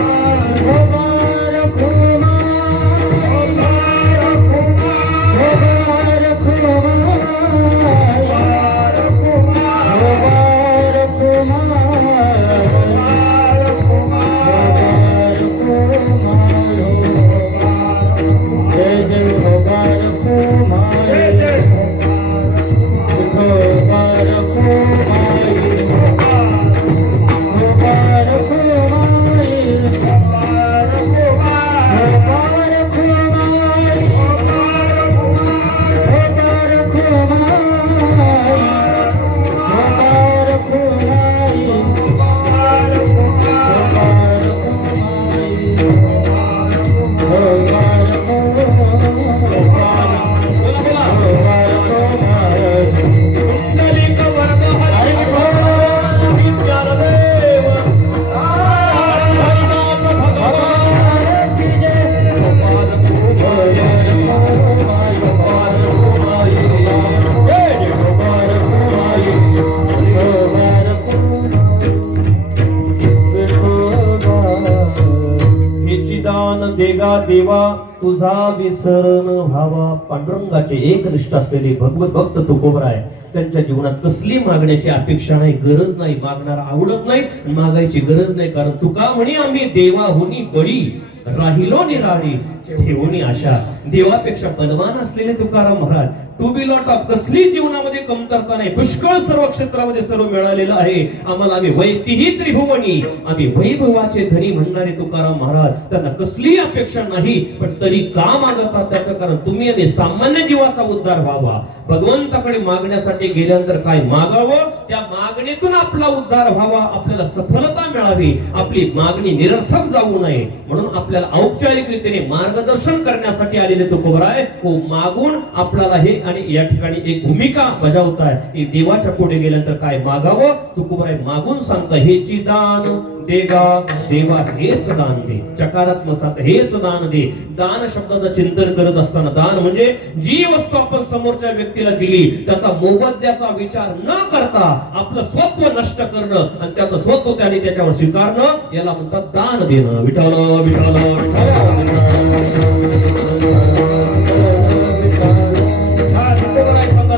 देगा देवा तुझा विसरण व्हावा. पांडुरंगाचे एकनिष्ठ असलेले भगवत भक्त तुकोबराय त्यांच्या जीवनात कसली मागण्याची अपेक्षा नाही, गरज नाही, मागणारा आवडत नाही, मागायची गरज नाही. कारण तुका म्हणी आम्ही देवा होनी बळी राहिलो निराळी ठेवणी आशा. देवापेक्षा बलवान असलेले Tukaram Maharaj to be lot of कसली जीवनामध्ये कमतरता नाही, पुष्कळ सर्व क्षेत्रामध्ये सर्व मिळालेलं आहे आम्हाला. आम्ही वैतीही त्रिभुवनी आम्ही वैभवाचे धनी म्हणणारे तुकाराम महाराज त्यांना कसली अपेक्षा नाही, पण तरी का मागतात त्याचं कारण तुम्ही आणि सामान्य जीवाचा उद्धार व्हावा. भगवंताकडे मागण्यासाठी गेल्यानंतर काय मागावं, त्या मागणीतून आपला उद्धार व्हावा, आपल्याला सफलता मिळावी, आपली मागणी निरर्थक जाऊ नये म्हणून आपल्याला औपचारिक रीतीने मार्गदर्शन करण्यासाठी आलेले तुकोबराय मागून आपल्याला हे आणि या ठिकाणी एक भूमिका बजावताय की देवाच्या पुढे गेल्यानंतर काय मागावं. तुकोबराय मागून सांगता हेची दान देगा देवा हेच दान दे. चकारात्मक हेच दान दे. दान शब्दाचं चिंतन करत असताना दान म्हणजे जी वस्तू आपण समोरच्या व्यक्तीला दिली त्याचा मोबदल्याचा विचार न करता आपलं स्वत्व नष्ट करणं आणि त्याचं स्वत्व त्याने त्याच्यावर स्वीकारणं याला म्हणतात दान देणं. विठ्ठल विठ्ठल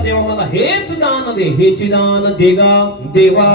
देवा मला हेच दान दे. हेची दान देगा देवा.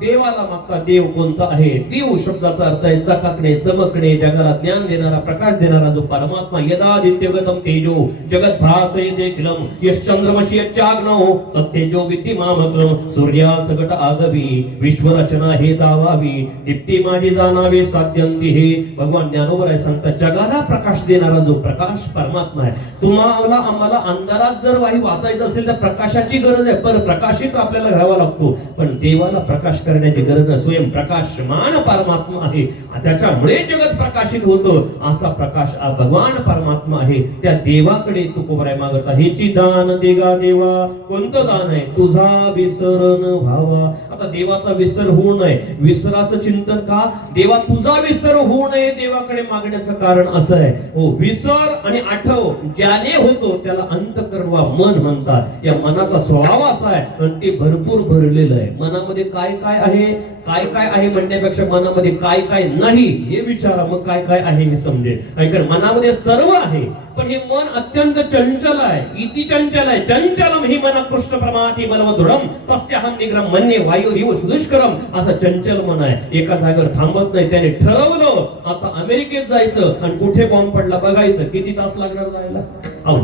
देवाला मागता देव कोणता आहे. देव शब्दाचा अर्थ आहे चकाकणे, चमकणे, जगाला ज्ञान देणारा, प्रकाश देणारा जो परमात्मा. यदादित्यगतम तेजो जगत भासयते खिलम यश्चंद्रमसि यच्चाग्नौ तत्तेजो विद्धिमामकं सूर्या सगट आगवी विश्वरचना हे दावावी दीप्ती माझी जाणावे साध्यंती हे. भगवान ज्ञानोबर आहे सांगतात जगाला प्रकाश देणारा जो प्रकाश परमात्मा आहे. तुम्हाला आम्हाला अंधारात जर वाही वाचायचं असेल तर प्रकाशाची गरज आहे, पर प्रकाशित आपल्याला घ्यावा लागतो. पण देवाला प्रकाश करण्याची गरज आहे. स्वयं प्रकाशमान परमात्मा आहे, त्याच्यामुळे जगत प्रकाशित होतं. असा प्रकाश भगवान परमात्मा आहे. त्या देवाकडे तुकोबराय मागत आहे हेची दान देगा देवा. कोणतं दान आहे. तुझा विसरण व्हावा. आता देवाचा विसर होऊ नये. विसराचं चिंतन का. देवा तुझा विसर होऊ नये देवाकडे मागण्याचं कारण असं आहे हो विसर आणि आठव ज्याने होतो त्याला अंतःकरण वा मन म्हणतात. या मनाचा स्वभाव असा आहे आणि ते भरपूर भरलेलं आहे. मनामध्ये काय काय आहे, काय काय आहे म्हणण्यापेक्षा मनामध्ये काय काय नाही हे विचारा, मग काय काय आहे हे समजेल. कारण मनामध्ये सर्व आहे पण हे मन अत्यंत चंचल आहे. इति चंचल आहे. चंचलम ही मन कृष्ण प्रमाती बलवदृढम तस्याहम निग्रम मन्ये वायुरिव सुदुष्करम. असं चंचल मन आहे, एका जागेवर थांबत नाही. त्याने ठरवलं आता अमेरिकेत जायचं आणि कुठे बॉम्ब पडला बघायचं, किती तास लागणार जायला.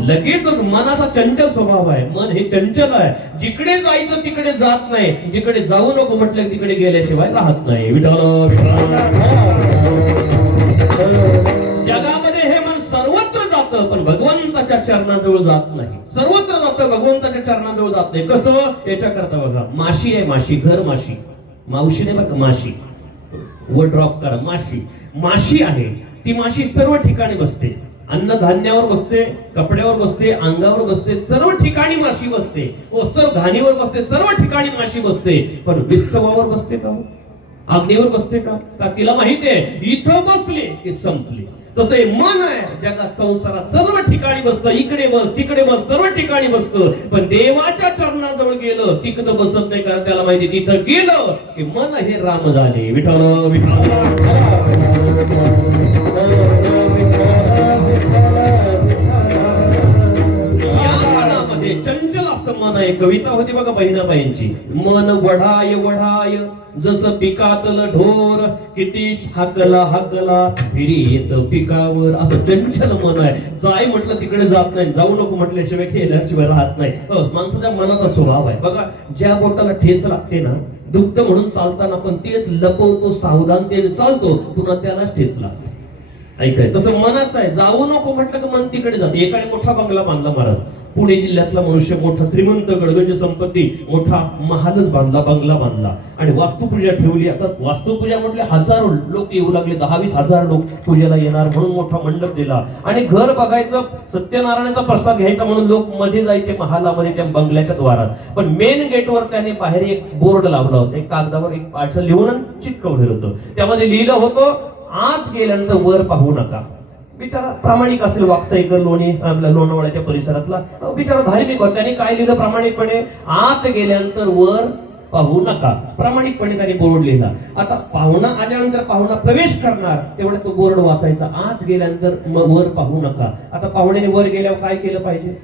लगेचच मनाचा चंचल स्वभाव आहे. मन हे चंचल आहे. जिकडे जायचं तिकडे जात नाही, जिकडे जाऊ नको म्हटलं तिकडे गेल्याशिवाय राहत नाही. विठ्ठल जगामध्ये हे मन सर्वत्र जातं पण भगवंताच्या चरणाजवळ जात नाही. सर्वत्र जातं भगवंताच्या चरणाजवळ जात नाही. कसं याच्या करता बघा. माशी आहे, माशी, घर माशी, मावशी नाही बघा, माशी वर ड्रॉप करा. माशी माशी आहे. ती माशी सर्व ठिकाणी बसते. अन्नधान्यावर बसते, कपड्यावर बसते, अंगावर बसते, सर्व ठिकाणी माशी बसते. सर्व घाणीवर बसते, सर्व ठिकाणी माशी बसते. पण विस्तवावर बसते का. अग्नीवर बसते का. तिला माहिती आहे इथं बसले की संपले. तसं हे मन आहे जगात संसारात सर्व ठिकाणी बसतं, इकडे बस तिकडे बस सर्व ठिकाणी बसतं, पण देवाच्या चरणाजवळ गेलं तिकडं बसत नाही, कारण त्याला माहिती तिथं गेलं की मन हे राम झाले. विठ्ठल चंचल असं मन आहे. कविता होती बघा बहिणाबाईंची, मन वढाय वढाय जसं पिकातलं ढोर, किती हाकला हाकला फिरी येत पिकावर. असं चंचल मन आहे. जाय म्हटलं तिकडे जात नाही, जाऊ नको म्हटल्याशिवाय खेळल्याशिवाय राहत नाही. माणसाच्या मनाचा स्वभाव आहे बघा. ज्या बोटाला ठेच लागते ना, दुखत म्हणून चालताना पण तेच लपवतो, सावधानतेने चालतो, पुन्हा त्यालाच ठेच लागते. ऐकाय तसं मनाच आहे. जाऊ नको म्हटलं की मन तिकडे जाते. एकाने मोठा बंगला बांधला महाराज, पुणे जिल्ह्यातला मनुष्य मोठा श्रीमंत, गडगंज संपत्ती, मोठा महालच बांधला, बंगला बांधला आणि वास्तुपूजा ठेवली. आता वास्तुपूजा म्हटले हजारो लोक येऊ लागले, 10-20 हजार लोक पूजेला येणार म्हणून मोठा मंडप दिला. आणि घर बघायचं, सत्यनारायणाचा प्रसाद घ्यायचा म्हणून लोक मध्ये जायचे महालामध्ये त्या बंगल्याच्या द्वारात. पण मेन गेटवर त्याने बाहेर एक बोर्ड लावला होता, एक कागदावर एक पार्सल लिहून चिटकवलेलं होतं. त्यामध्ये लिहिलं होतं, आत गेल्यानंतर वर पाहू नका. बिचारा प्रामाणिक असेल, वाकसाईकर लोणी आपल्या लोणावळ्याच्या परिसरातला बिचारा धार्मिक होता. त्याने काय लिहिलं प्रामाणिकपणे, आत गेल्यानंतर वर पाहू नका. प्रामाणिकपणे त्याने बोर्ड लिहिला. आता पाहुणा आल्यानंतर पाहुणा प्रवेश करणार तेवढा तो बोर्ड वाचायचा, आत गेल्यानंतर वर पाहू नका. आता पाहुण्याने वर गेल्यावर काय केलं पाहिजे?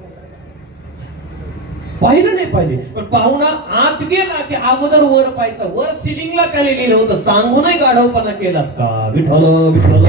पाहिलं नाही पाहिजे. पण पाहुणा आत गेला की अगोदर वर पाहायचा. वर सिलिंगला त्याने लिहिलं होतं, सांगूनही गाढवपणा केलाच का? विठ्ठल विठ्ठल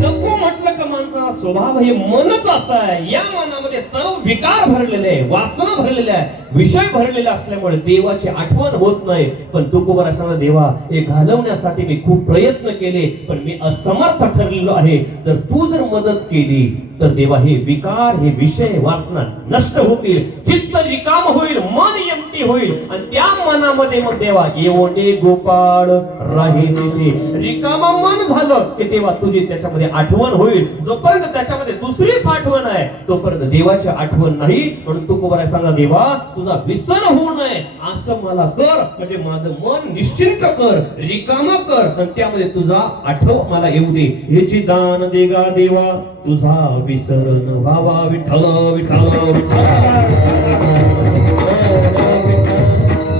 नको म्हटलं का माणसाचा स्वभाव हे मनच असा आहे. या मनामध्ये सर्व विकार भरलेले आहे, वासना भरलेल्या आहे, विषय भरलेले असल्यामुळे देवाची आठवण होत नाही. पण तुकोबा सांगा, देवा हे घालवण्यासाठी मी खूप प्रयत्न केले, पण मी असमर्थ ठरलेलो आहे. जर तू जर मदत केली तर देवा हे विकार, हे विषय, वासना नष्ट होतील, चित्त रिकाम होईल, मन एम्प्टी होईल. आणि त्या मनामध्ये मग देवा येवणे गोपाळ राहिले, रिकामा मन झालं की तेव्हा तुझी त्याच्यामध्ये आठवण होईल. जोपर्यंत त्याच्यामध्ये दुसरीच आठवण आहे तोपर्यंत देवाची आठवण नाही. म्हणून तुकोबा सांगा, देवा तुझा विसर होऊ नये असं मला कर, म्हणजे माझं मन निश्चिंत कर, रिकामा कर, आणि त्यामध्ये तुझा आठव मला येऊ दे. ह्याची दान देगा देवा तुझा विसरण व्हावा. विठ्ठल विठ्ठल विठ्ठल.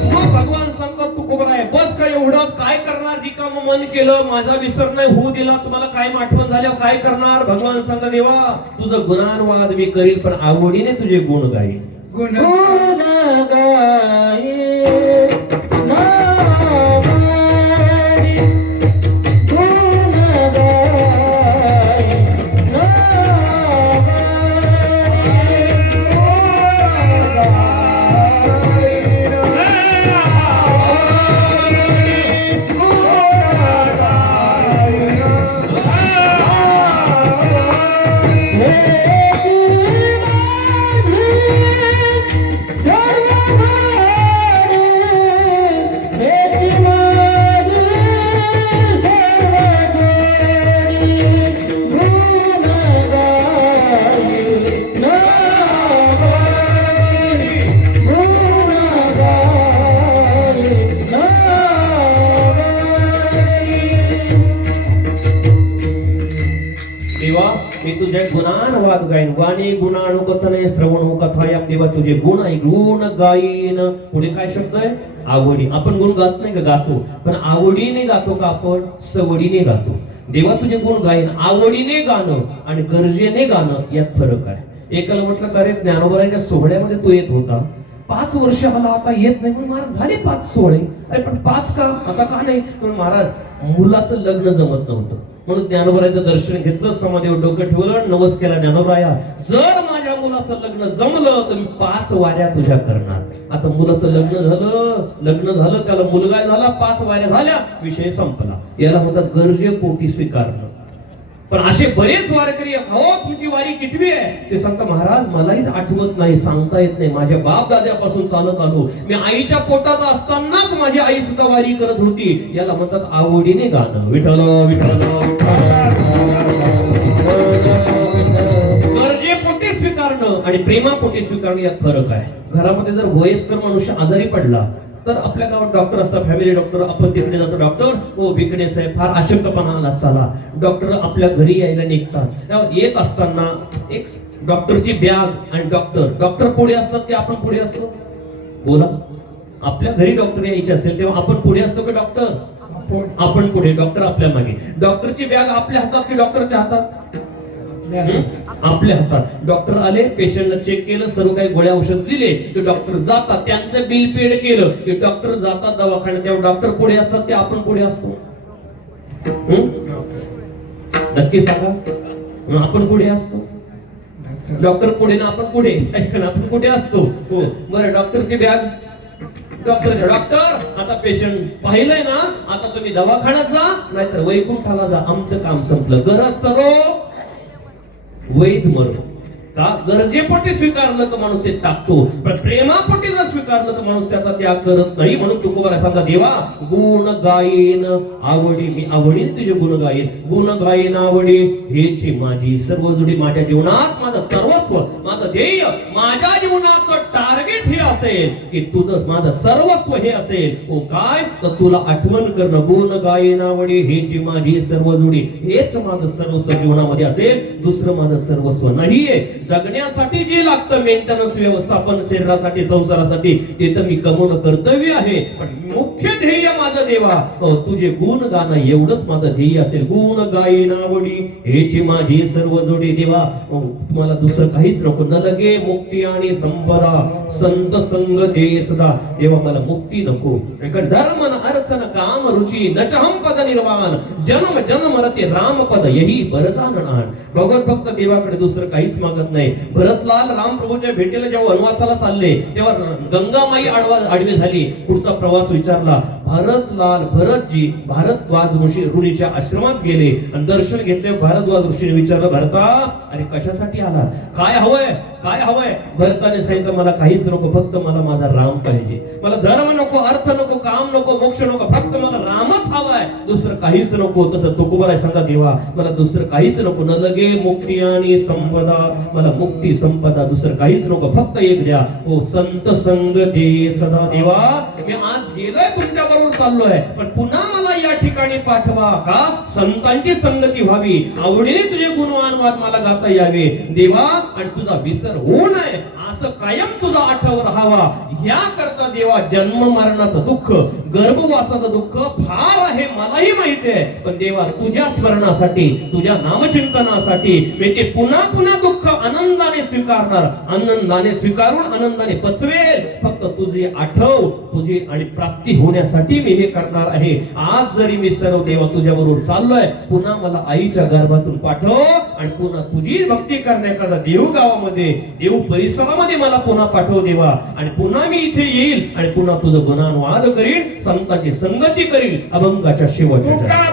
मग भगवान सांगतात तुकोबराय, बस काय एवढंच, काय करणार? रिकाम मन केलं, माझा विसर नाही होऊ दिला, तुम्हाला काय आठवण झाल्यावर काय करणार? भगवान सांगतात, देवा तुझं गुणानुवाद मी करील, पण आवडीने तुझे गुण गाईल. गुण मी तुझे गुणानुवाद गाईन. वाणी गुणानुकथने श्रवणो कथायाम. देवा तुझे गुण गुण गाईन. पुढे काय शब्द आहे? आवडी. आपण गुण गात नाही का? गातो, पण आवडीने गातो का? आपण सवडीने गातो. देवा तुझे गुण गाईन. आवडीने गाणं आणि गरजेने गाणं यात फरक आहे. एकाला म्हटलं का रे, ज्ञानोबरांच्या सोहळ्यामध्ये तो येत होता, 5 वर्ष मला आता येत नाही. पण महाराज झाले 5 सोहळे. अरे पण 5 का? आता का नाही? पण महाराज मुलाचं लग्न जमत नव्हतं, म्हणून ज्ञानोबरांचं दर्शन घेतलं, समाधीवर डोकं ठेवलं, नवस केला, ज्ञानोबराया जर माझ्या मुलाचं लग्न जमलं तर मी 5 वाऱ्या तुझ्या करणार. आता मुलाचं लग्न झालं, त्याला मुलगा झाला, 5 वाऱ्या झाल्या, विषय संपला. याला म्हणतात गरजेपोटी स्वीकारणं. पण असे बरेच वारकरी, हो तुमची वारी कितवी आहे? ते सांगता, महाराज मलाहीच आठवत नाही, सांगता येत नाही. माझ्या बाप दाद्यापासून चालत आलो, मी आईच्या पोटात असतानाच माझी आई सुद्धा वारी करत होती. याला म्हणतात आवडीने गाणं. विठ्ठल विठ्ठल. गरजेपोटी स्वीकारणं आणि प्रेमापोटी स्वीकारणं यात फरक आहे. घरामध्ये जर वयस्कर मनुष्य आजारी पडला तर आपल्या गावात डॉक्टर असतात, फॅमिली डॉक्टर. आपण तिकडे जातो, डॉक्टर हो बिकणे साहेब फार अशक्तपणा आला, चला. डॉक्टर आपल्या घरी यायला निघतात. तेव्हा येत असताना एक डॉक्टरची बॅग आणि डॉक्टर पुढे असतात की आपण पुढे असतो? बोला. आपल्या घरी डॉक्टर यायचे असेल तेव्हा आपण पुढे असतो की डॉक्टर? आपण पुढे, डॉक्टर आपल्या मागे. डॉक्टरची बॅग आपल्या हातात की डॉक्टरच्या हातात? आपल्या हातात. डॉक्टर आले, पेशंटला चेक केलं, सर्व काही गोळ्या औषध दिले की डॉक्टर जातात, त्यांचं बिल पेड केलं की डॉक्टर जातात दवाखान्यात. तेव्हा डॉक्टर पुढे असतात की आपण पुढे असतो? नक्की सांगा. आपण पुढे असतो. डॉक्टर पुढे ना आपण पुढे, आपण पुढे असतो. हो बरं. डॉक्टरची बॅग डॉक्टर आता पेशंट पाहिलंय ना, आता तुम्ही दवाखान्यात जा नाहीतर वैकुंठाला जा, आमचं काम संपलं. गरज सरो वैध मरो. का गरजेपोटी स्वीकारलं तर माणूस ते टाकतो, पण प्रेमापोटी जर स्वीकारलं तर माणूस त्याचा त्याग करत नाही. म्हणून तुकोबारा सांगता, देवा गुण गायन आवडी, मी आवडीने तुझे गुण गायन. गुण गायन आवडी हेची माझी सर्व जोडी. माझ्या जीवनात माझं सर्वस्व, माझं ध्येय, माझ्या जीवनाचं टार्गेट हे असेल की तुझं माझं सर्वस्व हे असेल. ओ काय तर तुला आठवण करणं. गुण गायन आवडी हेची माझी सर्व जोडी. हेच माझं सर्वस्व जीवनामध्ये असेल, दुसरं माझं सर्वस्व नाहीये. जगण्यासाठी जे लागतं मेंटेनन्स, व्यवस्थापन, शरीरासाठी, संसारासाठी, ते तर मी कमवणं कर्तव्य आहे. पण मुख्य ध्येय माझं देवा तुझे गुण गाणं, एवढंच माझं ध्येय असेल. गुण गायन आवडी हेची माझी सर्व जोडी. देवा तुम्हाला दुसरं काहीच नको. न लगे मुक्ती आणि संपदा, संत संग दे सदा. देवा मला मुक्ती नको. धर्म न अर्थ न काम रुची, न चहम पद निर्वाण, जन्म जन्म रते राम पद यही वरदान आण. भगवत भक्त देवाकडे दुसरं काहीच मागत नाही. भरतलाल रामप्रभूच्या भेटीला जेव्हा वनवासाला चालले तेव्हा गंगामाई आडवी झाली. पुढचा प्रवास विचारला. भरतजी भारद्वाज ऋषीच्या आश्रमात गेले आणि दर्शन घेतले. भारद्वाज ऋषीने विचारलं, भरता अरे कशासाठी आला, काय हवंय, काय हवंय? भरताने सांगितलं, मला काहीच नको, फक्त मला माझा राम पाहिजे. मला धर्म नको, अर्थ नको, काम नको, मोक्ष नको, फक्त मला रामच हवाय, दुसरं काहीच नको. तसं तुकोबाराय सांगा, देवा मला दुसरं काहीच नको. न लगे मुक्ती आणि संपदा, मला मुक्ती संपदा दुसरं काहीच नको, फक्त एक द्या. हो संत संग दे सदा. देवा मी आज गेलोय, तुमच्या बरोबर चाललोय, पण पुन्हा मला या ठिकाणी पाठवा. का संतांची संगती व्हावी, आवडीने तुझे गुणवान मला गाता यावे. देवा आणि तुझा विसर होऊ नये, असं कायम तुझा आठव राहावा. या करता देवा जन्म मरणाचं दुःख, गर्भवासाचं दुःख फार आहे, मलाही माहिती आहे. पण देवा तुझ्या स्मरणासाठी, तुझ्या नामचिंतनासाठी मी ते पुन्हा पुन्हा दुःख आनंदाने स्वीकारणार, आनंदाने स्वीकारून आनंदाने पचवेल. फक्त तुझे आठव, तुझी आणि प्राप्ती होण्यासाठी मी हे करणार आहे. आज जरी मी सर्व देवा तुझ्या बरोबर चाललोय, पुन्हा मला आईच्या गर्भातून पाठव आणि पुन्हा तुझी भक्ती करण्याकरता देव गावामध्ये, देव परिसरामध्ये मला पुन्हा पाठव देवा. आणि पुन्हा मी इथे येईल आणि पुन्हा तुझं गुणानुवाद करीन, संतांची संगती करील अभंगाच्या शेवटच्या.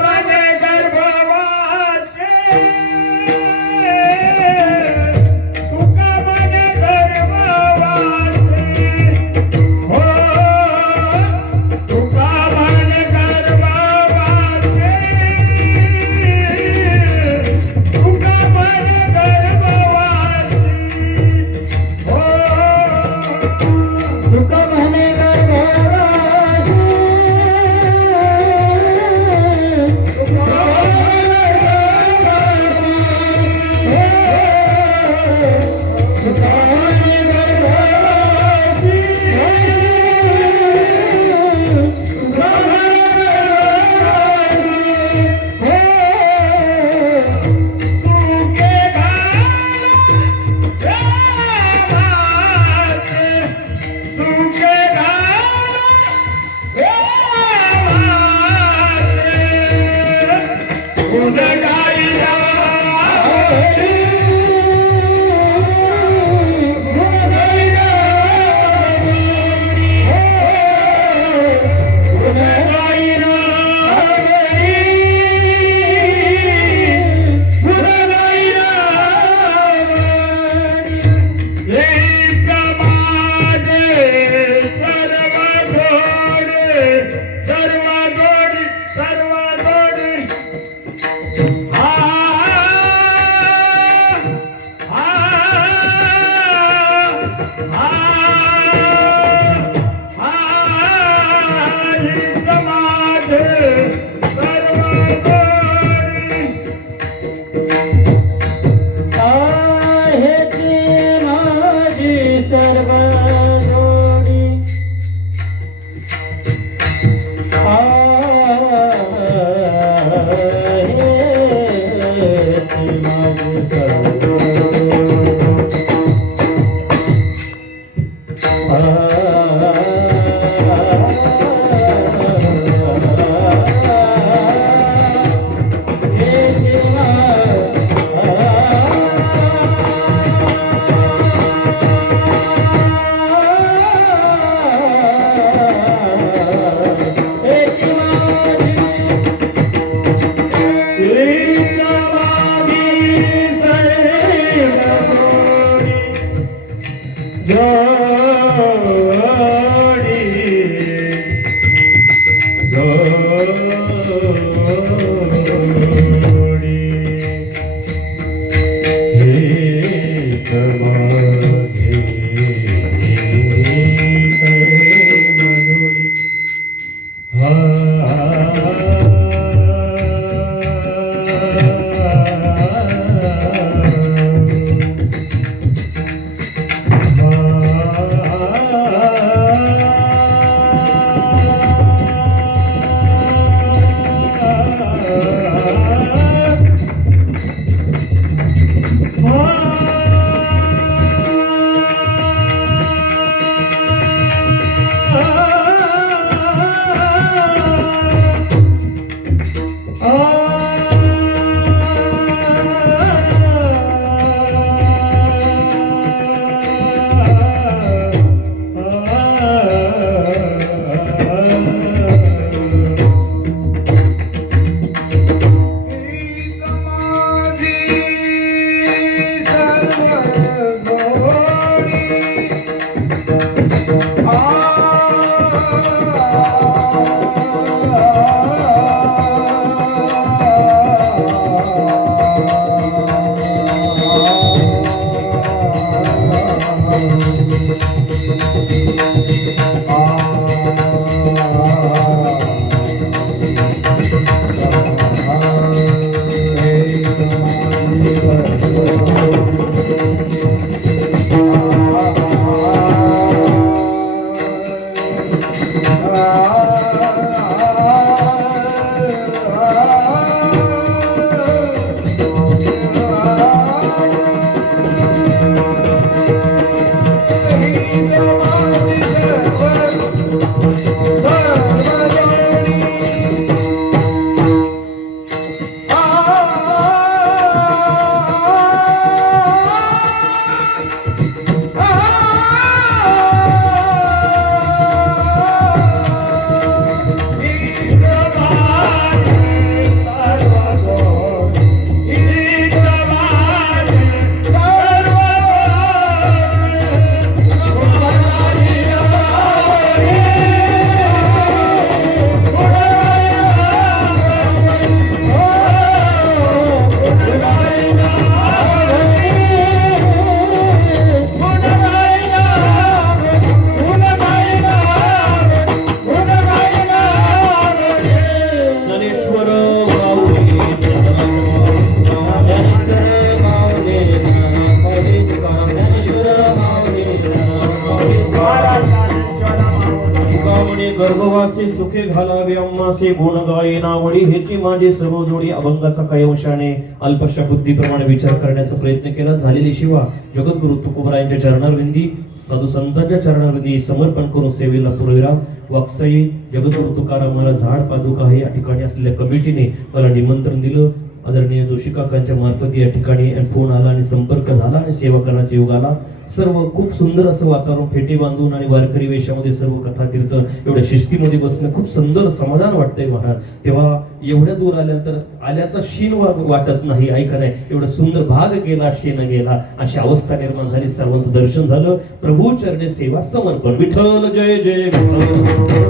गर्भवासी सुखे घालावे अम्मासे गुण गाये नावडी हेची माझी सर्व जोडी. अभंगाचा काही अंशाने अल्पशा बुद्धीप्रमाणे विचार करण्याचा प्रयत्न केला. झालेली शिवा जगद्गुरु तुकोबरायांच्या चरणारविंदी साधू संतांच्या चरणारविंदी समर्पण करून सेवेला पुरविरा. वाकसाई जगद्गुरु तुकाराम मला झाड पादुका आहे या ठिकाणी असलेल्या कमिटीने मला निमंत्रण दिलं. आदरणीय जोशी काकांच्या मार्फत या ठिकाणी फोन आला आणि संपर्क झाला आणि सेवा करण्याचा योग आला. सर्व खूप सुंदर असं वातावरण, फेटे बांधून आणि वारकरी वेशामध्ये सर्व कथा कीर्तन एवढ्या शिस्तीमध्ये बसणं खूप सुंदर समाधान वाटतंय महाराज. तेव्हा एवढ्या दूर आल्यानंतर आल्याचा शीन वाटत नाही. ऐका नाही, एवढा सुंदर भाग गेला शीन गेला अशी अवस्था निर्माण झाली. सर्वांचं दर्शन झालं. प्रभू चरणे सेवा समर्पण. विठ्ठल जय जय विठ्ठल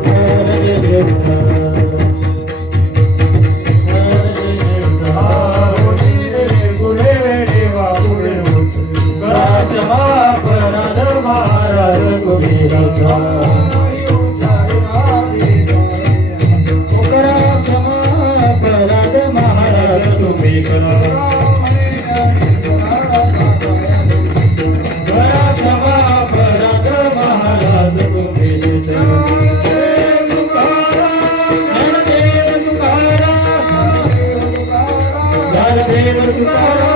जय जय विठ्ठल. Tukaram